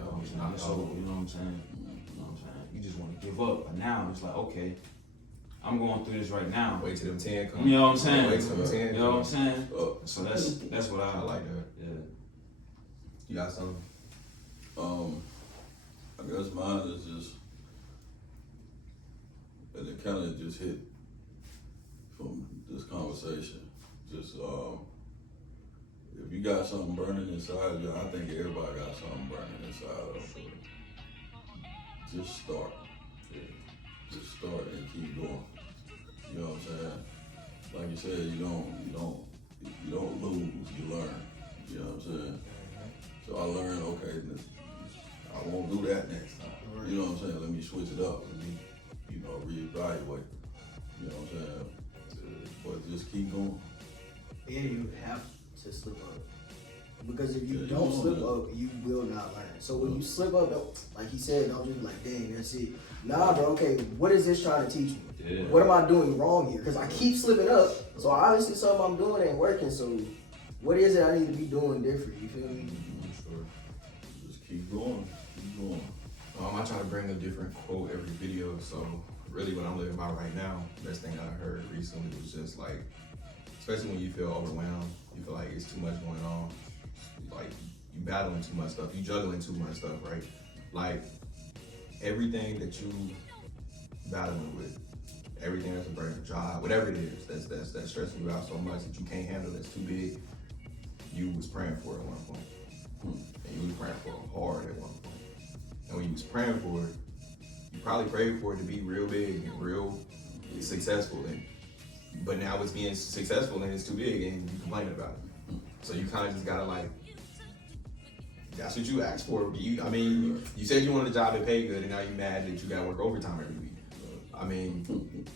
it's over. You know what I'm saying? You know what I'm saying? You just want to give up. But now it's like, okay, I'm going through this right now. Wait till them 10 come. You know what I'm saying? Wait till them 10 You know what I'm saying? So that's what I like that. Yeah. You got something? I guess mine is just, and it kind of just hit from this conversation. Just, if you got something burning inside you, I think everybody got something burning inside of them. Just start. Just start and keep going. You know what I'm saying? Like you said, you don't lose, you learn. You know what I'm saying? So I learned, okay, I won't do that next time. You know what I'm saying? Let me switch it up. Let me, reevaluate. You know what I'm saying? But just keep going. And you have to slip up. Because if you don't slip up, you will not learn. So when you slip up, like he said, don't just be like, dang, that's it. Nah, bro, okay, what is this trying to teach me? Yeah. What am I doing wrong here? Because I keep slipping up, so obviously something I'm doing ain't working, so what is it I need to be doing different? You feel me? Sure. Just keep going. Keep going. I try to bring a different quote every video, so really what I'm living by right now, best thing I heard recently was just like, especially when you feel overwhelmed, you feel like it's too much going on, like you battling too much stuff, you juggling too much stuff, right? Like everything that you battling with, everything that's a burden, job, whatever it is, that's stressing you out so much that you can't handle, that's too big, you was praying for it at one point. And you was praying for it hard at one point. And when you was praying for it, you probably prayed for it to be real big and real successful. But now it's being successful and it's too big and you complaining about it. So you kind of just gotta like, that's what you asked for. You said you wanted a job that paid good and now you're mad that you gotta work overtime every week. I mean,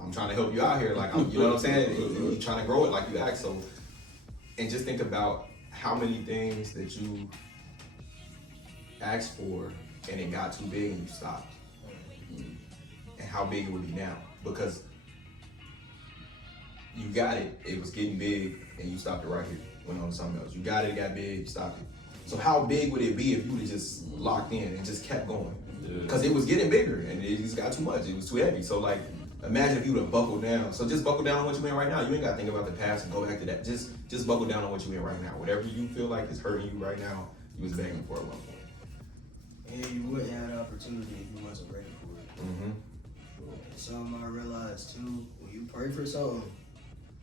I'm trying to help you out here. Like, you know what I'm saying? You're trying to grow it like you asked. So, and just think about how many things that you asked for and it got too big and you stopped. And how big it would be now. Because you got it, it was getting big and you stopped it right here. Went on to something else. You got it, got big, you stopped it. So how big would it be if you would have just locked in and just kept going? Because it was getting bigger and it just got too much. It was too heavy. So like, imagine if you would have buckled down. So just buckle down on what you're in right now. You ain't got to think about the past and go back to that. Just buckle down on what you're in right now. Whatever you feel like is hurting you right now, you was begging for at one point. And you wouldn't have the opportunity if you wasn't ready for it. Mm-hmm. And something I realized too, when you pray for something,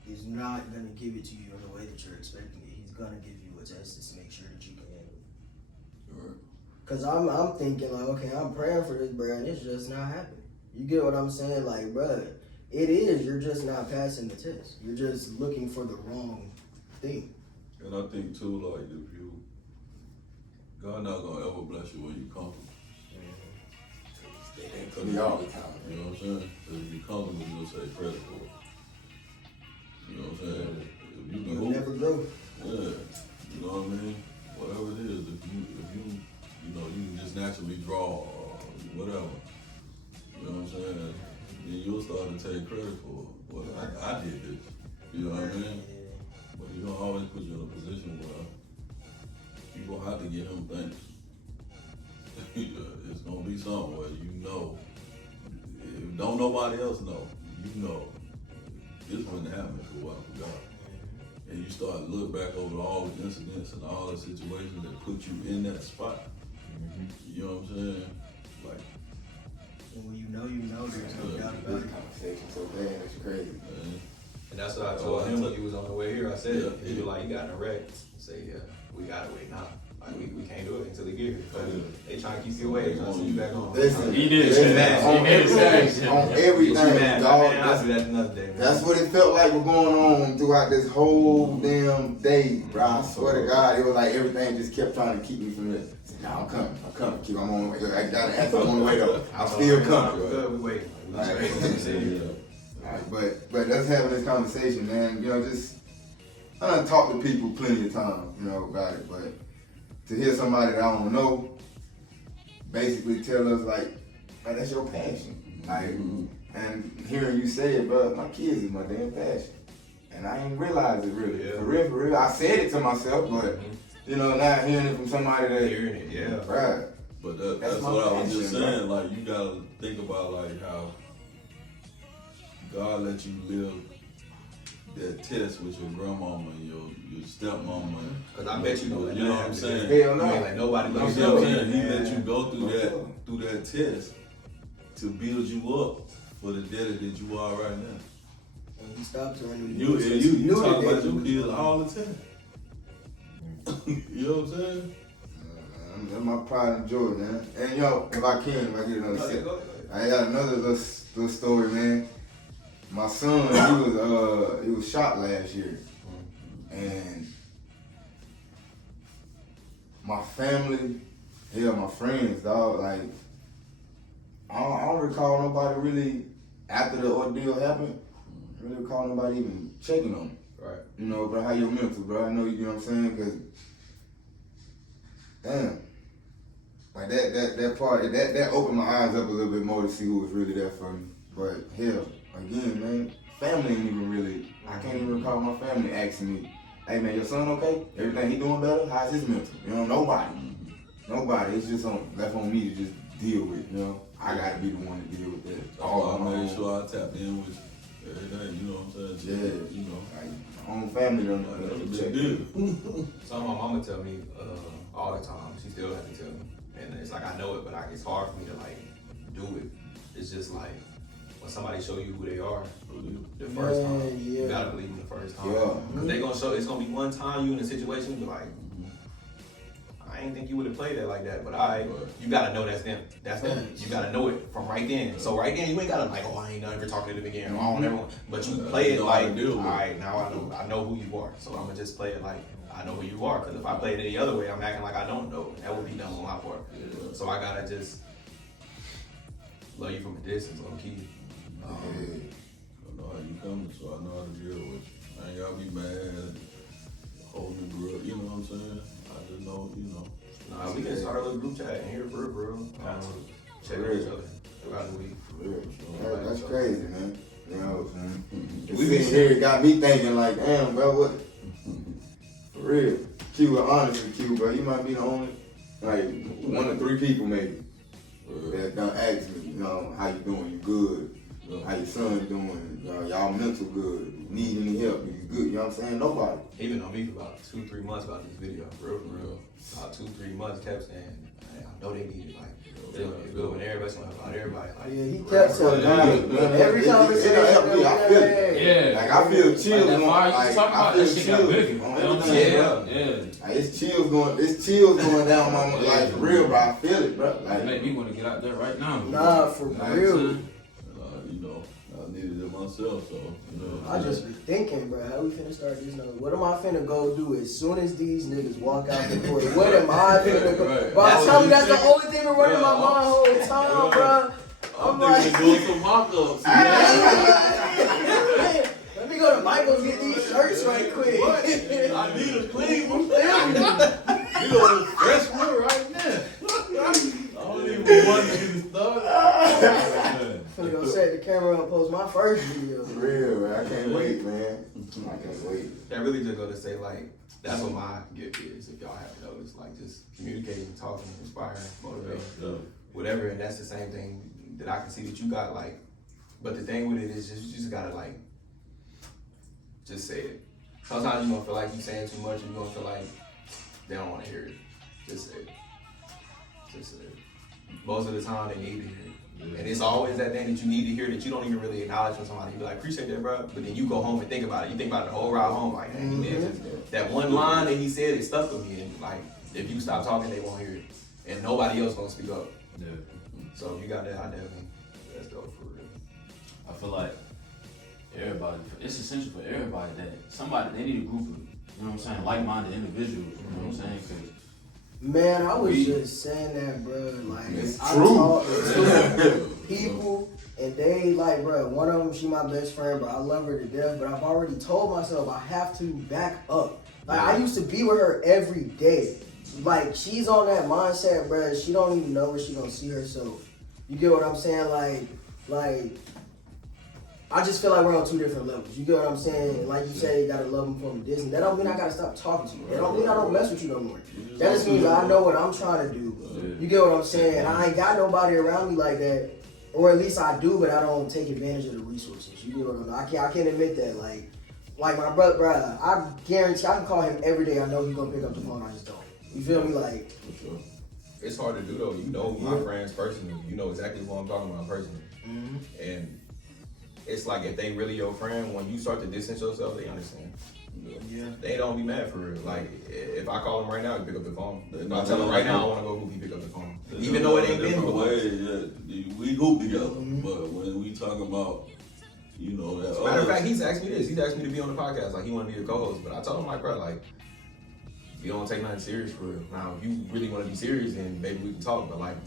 he's not gonna give it to you in the way that you're expecting it. He's gonna give you a test to make sure that you can handle it. Right. Cause I'm thinking like, okay, I'm praying for this, bro, and it's just not happening. You get what I'm saying? Like, bro, it is. You're just not passing the test. You're just looking for the wrong thing. And I think too, like if you, God not gonna ever bless you when you comfortable. They didn't put me all the time. You know what I'm saying? If you comfortable, you'll say credit for it. You know what I'm saying? If you can You'll hoop, never grow. yeah, you know what I mean? Whatever it is, if you know, you can just naturally draw or whatever. You know what I'm saying? Then you'll start to take credit for it. Well, I did this. You know what I mean? But he gonna always put you in a position where you gonna have to give him thanks. It's gonna be something where you know, if don't nobody else know, you know, this wouldn't happen for a while for God. And you start to look back over all the incidents and all the situations that put you in that spot. You know what I'm saying? Like, And when you know, there's no doubt about This it. conversation so bad, it's crazy. man, And that's what I told him when he was on the way here. I said, he was like, you got in a wreck. I said, yeah, we gotta wait now. Like, we can't do it until they get here. They trying to keep you away, they trying to send you back home. Listen, He did listen, say that. on He did say everything, that. on Get you everything, mad. dog. Man, I'll do that another day, man. That's what it felt like was going on throughout this whole damn day, bro. I swear to God, it was like everything just kept trying to keep me from it. Nah, I'm coming. Keep I'm on the way. I got an answer on the way though. I'm still coming. We're good, we waiting. We just waiting. Alright, but let's have this conversation, man. You know, just I done talked to people plenty of times, you know, about it, but to hear somebody that I don't know basically tell us like that's your passion. Like, and hearing you say it, bro, my kids is my damn passion. And I ain't realize it really. Yeah. For real. I said it to myself, but you know, now hearing it from somebody that Hearing it, yeah. right. but That's that's my what I was just passion, saying. Like, you gotta think about like how God let you live that test with your grandmama and your stepmama. Cause I bet you know that. You know what I'm saying? Hell You no. ain't like nobody You loves see what I'm you. saying? He let you man. go through that test to build you up for the daddy that you are right now. And he stopped turning You talk about your kids all the time. You know what I'm saying? That's my pride and joy, man. And yo, if I get another set. I got another little story, man. My son, he was shot last year, and my family, my friends, dog. Like, I don't recall nobody really after the ordeal happened. I really recall nobody even checking on me. Right. You know, bro, how your mental, bro? I know you know what I'm saying, cause damn. Like that part, that opened my eyes up a little bit more to see who was really there for me. But hell, again, man, family ain't even really, I can't even recall my family asking me, hey man, your son okay? Everything he doing better? How's his mental? You know, nobody. It's just left on me to just deal with, you know? I gotta be the one to deal with that. That's why I made sure I tapped in with everything, you know what I'm saying? Yeah. You know. Like, my own family don't Like, that's a check big deal. Something my mama tell me all the time. She still has to tell me, and it's like I know it, but it's hard for me to like do it. It's just like when somebody show you who they are the first time, you gotta believe them the first time. Yeah. Cause they gonna show. It's gonna be one time you in a situation, you be like, I ain't think you would have played that like that, but you gotta know that's them. That's them. You gotta know it from right then. So right then, you ain't gotta like, oh, I ain't never talking to them again. Or I don't ever. But you play it like, all right, now I know who you are. So I'm gonna just play it like I know who you are. Cause if I play it any other way, I'm acting like I don't know. That would be dumb on my part. So I gotta just love you from a distance, low key. I know how you coming, so I know how to deal with you. I ain't gotta be mad, holding the grudge, you know what I'm saying? I just know, you know. Nah, we can start a little group chat in here for real. Check on each other throughout the week. That's crazy, man. You know what I'm saying? We been here, it got me thinking like, damn, bro, what? For real. Q, honest with Q, bro, you might be the only, like, 1 or 3 people maybe that done ask me, you know, how you doing? You good? How your son doing? Y'all mental good? Need any help? You good? You know what I'm saying? Nobody. He been on me for about 2-3 months about this video, for real. About 2-3 months kept saying, I know they need it, like, it's good when everybody's gonna help out everybody. Like, Yeah, he kept saying every conversation. I feel it. Yeah. Like, I feel chills. Like, Like, I feel chills. Like, it's chills going down my life for real, bro. I feel it, bro. Like, it make me want to get out there right now. Nah, for real. You know, I needed it myself, so, you know. I just be thinking, bro, how we finna start this now? What am I finna go do as soon as these niggas walk out the door? What am I finna go? Bro, I tell you, that's the only thing been running my mind the whole time, bro. I'm like, doing some mock-ups. let me go to Michael's get these shirts right quick. I need a clean one. You know, fresh one right now. I don't even want to get it started. Finna go set the camera up and post my first video. for real, man. I can't wait, man. I can't wait. that really just go to say, like, that's what my gift is, if y'all haven't noticed. Like, just communicating, talking, inspiring, motivating, whatever. And that's the same thing that I can see that you got, like, but the thing with it is just, you just gotta, like, just say it. Sometimes you're gonna feel like you're saying too much, and you're gonna feel like they don't wanna hear it. Just say it. Just say it. Most of the time, they need to hear it. And it's always that thing that you need to hear that you don't even really acknowledge when somebody. You be like, appreciate that, bro. But then you go home and think about it. You think about it the whole ride home, like, dang, that one line that he said, it stuck with me. And like, if you stop talking, they won't hear it. And nobody else gonna speak up. Yeah. So if you got that, I definitely, that's dope for real. I feel like everybody, it's essential for everybody that somebody, they need a group of, you know what I'm saying, like-minded individuals, you know what I'm saying? Cause man, I was just saying that, bro. Like, It's I true. talk to people, and they like, bro. One of them, she my best friend, but I love her to death. But I've already told myself I have to back up. Like, I used to be with her every day. Like, she's on that mindset, bro. She don't even know where she gonna see herself. You get what I'm saying? Like. I just feel like we're on 2 different levels. You get what I'm saying? Like you say, you gotta love them from a distance. That don't mean I gotta stop talking to you. That don't mean I don't mess with you no more. That just means I know what I'm trying to do. You get what I'm saying? I ain't got nobody around me like that, or at least I do, but I don't take advantage of the resources. You get what I mean? I can't admit that. Like my brother, I guarantee I can call him every day. I know he's gonna pick up the phone. I just don't. You feel me? Like, It's hard to do though. You know my friends personally. You know exactly who I'm talking about personally. And it's like if they really your friend, when you start to distance yourself, they understand. yeah. They don't be mad for real. Like, if I call them right now, he pick up the phone. If I tell them right now I want to go hoop, he pick up the phone. Even though it ain't been different hoop. way, we hoop together. But when we talking about, you know, that Matter of fact, he's asked me this. He's asked me to be on the podcast. Like, he wanted me to co-host. But I told him, like, bro, like, you don't take nothing serious for real. Now, if you really want to be serious, then maybe we can talk. But, like,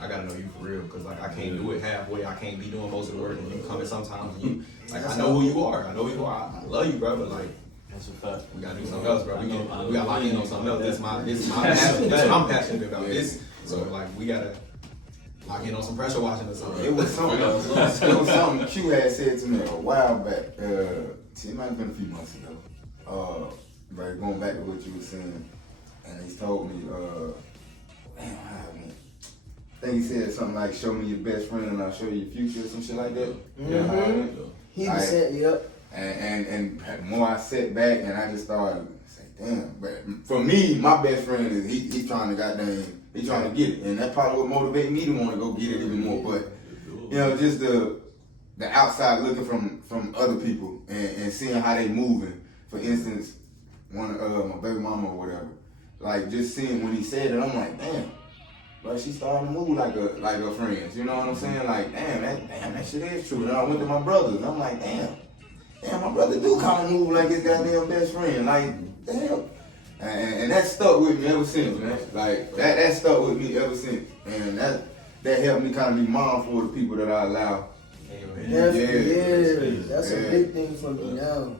I gotta know you for real, because like I can't do it halfway. I can't be doing most of the work, and you come in sometimes. And you, like, I know who you are. I know who you are. I love you, bro. But like, that's a fact. we gotta do something else, bro. We gotta lock in on something else. This is my passion. That's what I'm passionate about. This. So like, we gotta lock in on some pressure washing or something. It was something. It was something Q had said to me a while back. It might have been a few months ago. But going back to what you were saying, and he told me, damn, think he said something like, "Show me your best friend and I'll show you your future," or some shit like that. He was saying, yep. And the more I sat back and I just started saying, damn. But for me, my best friend is he's trying to he's trying to get it, and that's probably what motivated me to want to go get it even more. But you know, just the outside looking from other people and seeing how they moving. For instance, one of my baby mama or whatever, like just seeing when he said it, I'm like, damn. But she starting to move like her friends, you know what I'm saying? Like, damn, that shit is true. And I went to my brothers, and I'm like, damn, my brother do kind of move like his goddamn best friend. Like, damn. And that stuck with me ever since, man. Like, that stuck with me ever since. And that helped me kind of be mindful of the people that I allow. Definitely, that's a big thing for me now.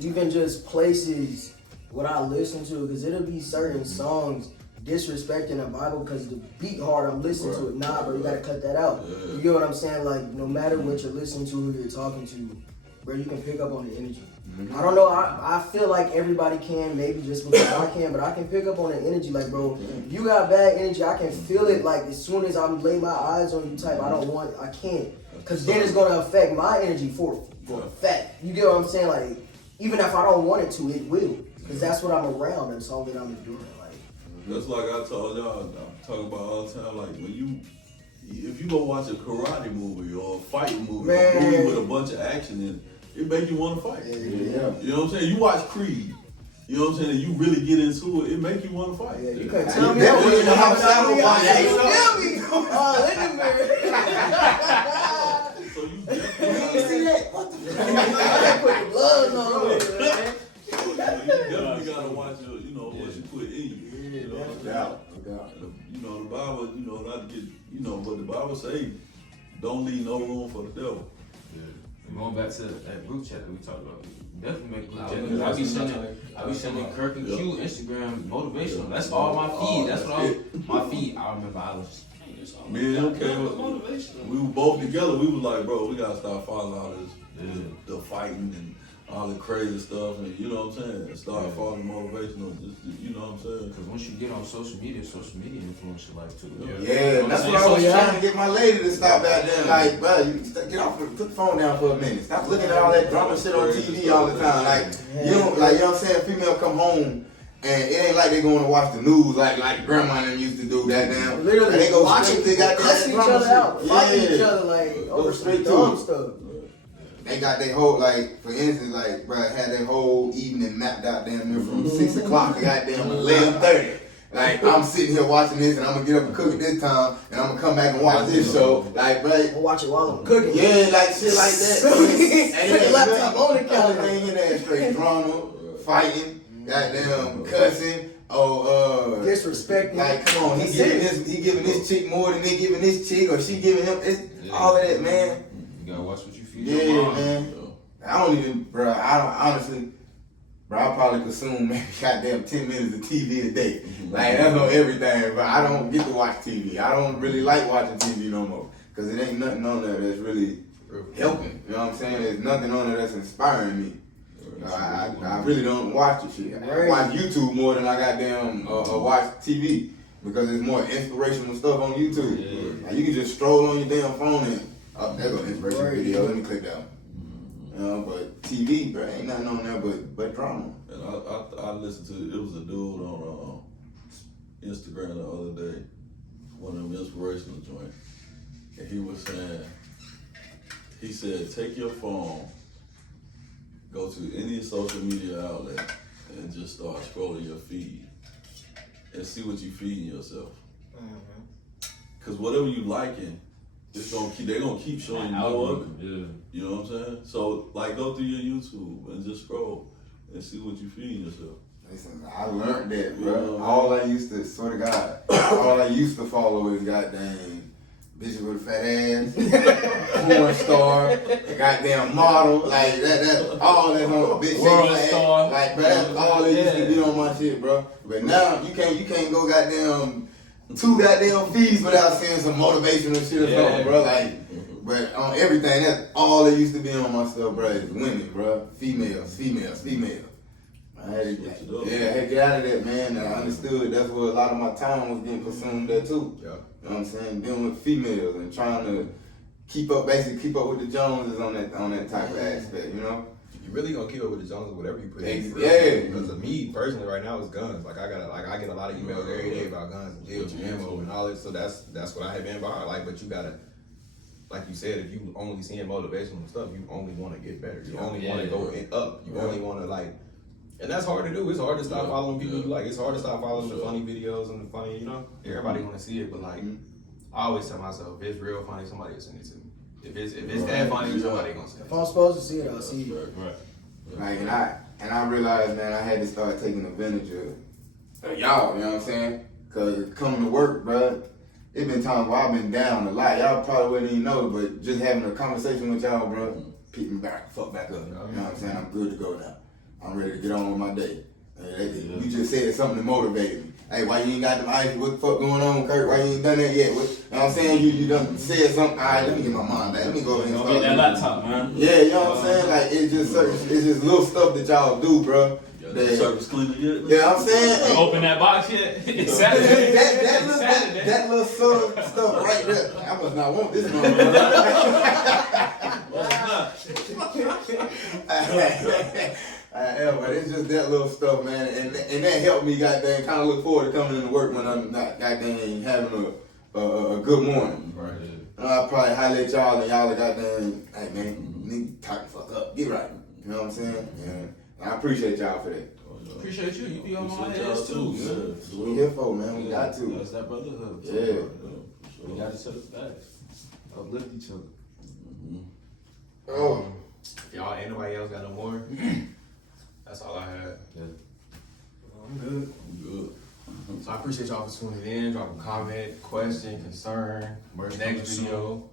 Even just places, what I listen to, because it'll be certain songs disrespecting the Bible because the beat hard, I'm listening to it. Nah, bro, you gotta cut that out. You get what I'm saying? Like, no matter what you're listening to, who you're talking to, bro, you can pick up on the energy. I don't know, I feel like everybody can, maybe just because I can, but I can pick up on the energy. Like, bro, if you got bad energy, I can feel it. Like, as soon as I lay my eyes on you type, I can't. Because then it's gonna affect my energy for a fact. You get what I'm saying? Like, even if I don't want it to, it will. Because that's what I'm around, and it's all that I'm enduring. That's like I told y'all, I talk about all the time, like if you go watch a karate movie or a fighting movie, a movie with a bunch of action in it make you want to fight. Yeah. You know what I'm saying? You watch Creed, you know what I'm saying, and you really get into it, it make you want to fight. Yeah, you couldn't tell You me definitely know how to tell me. fight. Oh, look at me. So you You see that? What the fuck? I put the gloves on, man. you definitely gotta watch what you put in you. You know, No doubt. you know, the Bible, not to get, but the Bible say, don't leave no room for the devil. Yeah. And going back to that group chat that we talked about, definitely make group I chat. was I be sending Kirk and Q Instagram motivational. That's all my feed. That's what my feed. I remember I was. Me and him came, we were both together. We was like, bro, we gotta start following all this, the fighting and all the crazy stuff, and you know what I'm saying. Start following motivational, you know what I'm saying. Because once you get on social media influence your life too. Yeah, that's what I was trying to get my lady to stop out there. Like, bro, you get off, put the phone down for a minute. Stop looking at all that drama shit on TV all the time. Like, you know what I'm saying. Female come home. And it ain't like they going to watch the news like grandma and them used to do, goddamn. Literally, they go watching, straight to goddamn cussing each drama other shit. out, fighting each other, like, over straight some dumb to it. stuff. They got their whole, like, for instance, like, bro, had their whole evening mapped out damn near from 6 o'clock to goddamn 11:30. Like, I'm sitting here watching this, and I'm gonna get up and cook at this time, and I'm gonna come back and watch this show. Like, bro. I'll watch it while I'm cooking. Yeah, like shit like that. And the laptop on the counter. Everything in there straight drama, fighting, goddamn cussing. Disrespecting. Like, come on, he giving this chick more than they giving this chick, or she giving him all of that, man. You gotta watch what you feed. Yeah, man. I don't even, bro. Honestly, I probably consume maybe goddamn 10 minutes of TV a day. Like, that's on everything, but I don't get to watch TV. I don't really like watching TV no more, cause it ain't nothing on there that's really helping. You know what I'm saying? There's nothing on there that's inspiring me. I really don't watch the shit. I watch YouTube more than I goddamn watch TV, because there's more inspirational stuff on YouTube. Yeah. Like, you can just stroll on your damn phone and there goes an inspirational video. Let me click that one. But TV, bro, ain't nothing on there but drama. And I listened to, it was a dude on Instagram the other day, one of them inspirational joints, and he was saying, he said, take your phone, go to any social media outlet, and just start scrolling your feed, and see what you feeding yourself. Cause whatever you liking, they're gonna keep showing you more of it. Yeah. You know what I'm saying? So, like, go through your YouTube and just scroll and see what you feeding yourself. Listen, I learned that, bro. All I used to, swear to God, all I used to follow is goddamn bitch with a fat ass, porn star, goddamn model, like that all that on bitch World star. like, bro, that's all that used to be on my shit, bro. But now you can't go goddamn 2 goddamn feeds without seeing some motivational shit or something, bro. Like, but on everything, that's all that used to be on my stuff, bro. Is women, bro. Females. I had to Switch it up. I had to get out of that, man. And I understood that's where a lot of my time was getting consumed there too. Yeah. You know what I'm saying? Dealing with females and trying to keep up with the Joneses on that type of aspect, you know? You really gonna keep up with the Joneses, whatever you put in. Yeah. Because of me personally, right now, it's guns. Like I get a lot of emails every day about guns and deals and ammo and all that. So that's what I have been about. Like, but you gotta, like you said, if you only seeing motivational stuff, you only want to get better. You only want to go up. You only want to like, and that's hard to do. It's hard to stop following people you like. It's hard to stop following the funny videos and the funny, you know. Everybody want to see it, but like, I always tell myself, if it's real funny, somebody will send it to me. If it's that funny, somebody gonna send it. If I'm supposed to see it, I'll see it. Right. Like, and I realized, man, I had to start taking advantage of y'all, you know what I'm saying? Cause coming to work, bro, it been times where I've been down a lot. Y'all probably wouldn't even know, but just having a conversation with y'all, bro, pick me back up. You know what I'm saying? I'm good to go now. I'm ready to get on with my day. You just said something that motivated me. Hey, why you ain't got them ice? What the fuck going on, Kurt? Why you ain't done that yet? You know what I'm saying? You done said something. All right, let me get my mind back. Let me go ahead and Don't start. get that laptop, man. Yeah, you know what I'm saying? Like, it's just little stuff that y'all do, bro. The service cleaner yet? Yeah, I'm saying. Open that box yet? It's Saturday. that little subtle stuff right there. I must not want this motherfucker. But it's just that little stuff, man, and that helped me, goddamn, kind of look forward to coming into work when I'm not, goddamn, having a good morning. Right. I'll probably holler at y'all and y'all are goddamn, hey man, you need to tighten the fuck up, get right. You know what I'm saying? Yeah. I appreciate y'all for that. Appreciate you. You be on my Appreciate y'all ass too. too, man. That's what we here for, man. We got to. That's that brotherhood. Yeah. We got each other's back. Uplift each other. Oh. If y'all ain't nobody else got no more, that's all I had. Yeah. I'm good. Good. So I appreciate y'all for tuning in, dropping a comment, question, concern, Merch next coming video,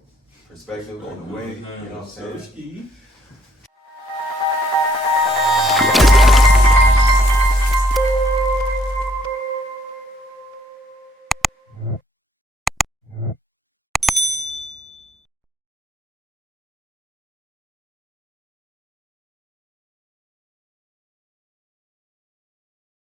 perspective on the way, you know what I'm saying? Ski.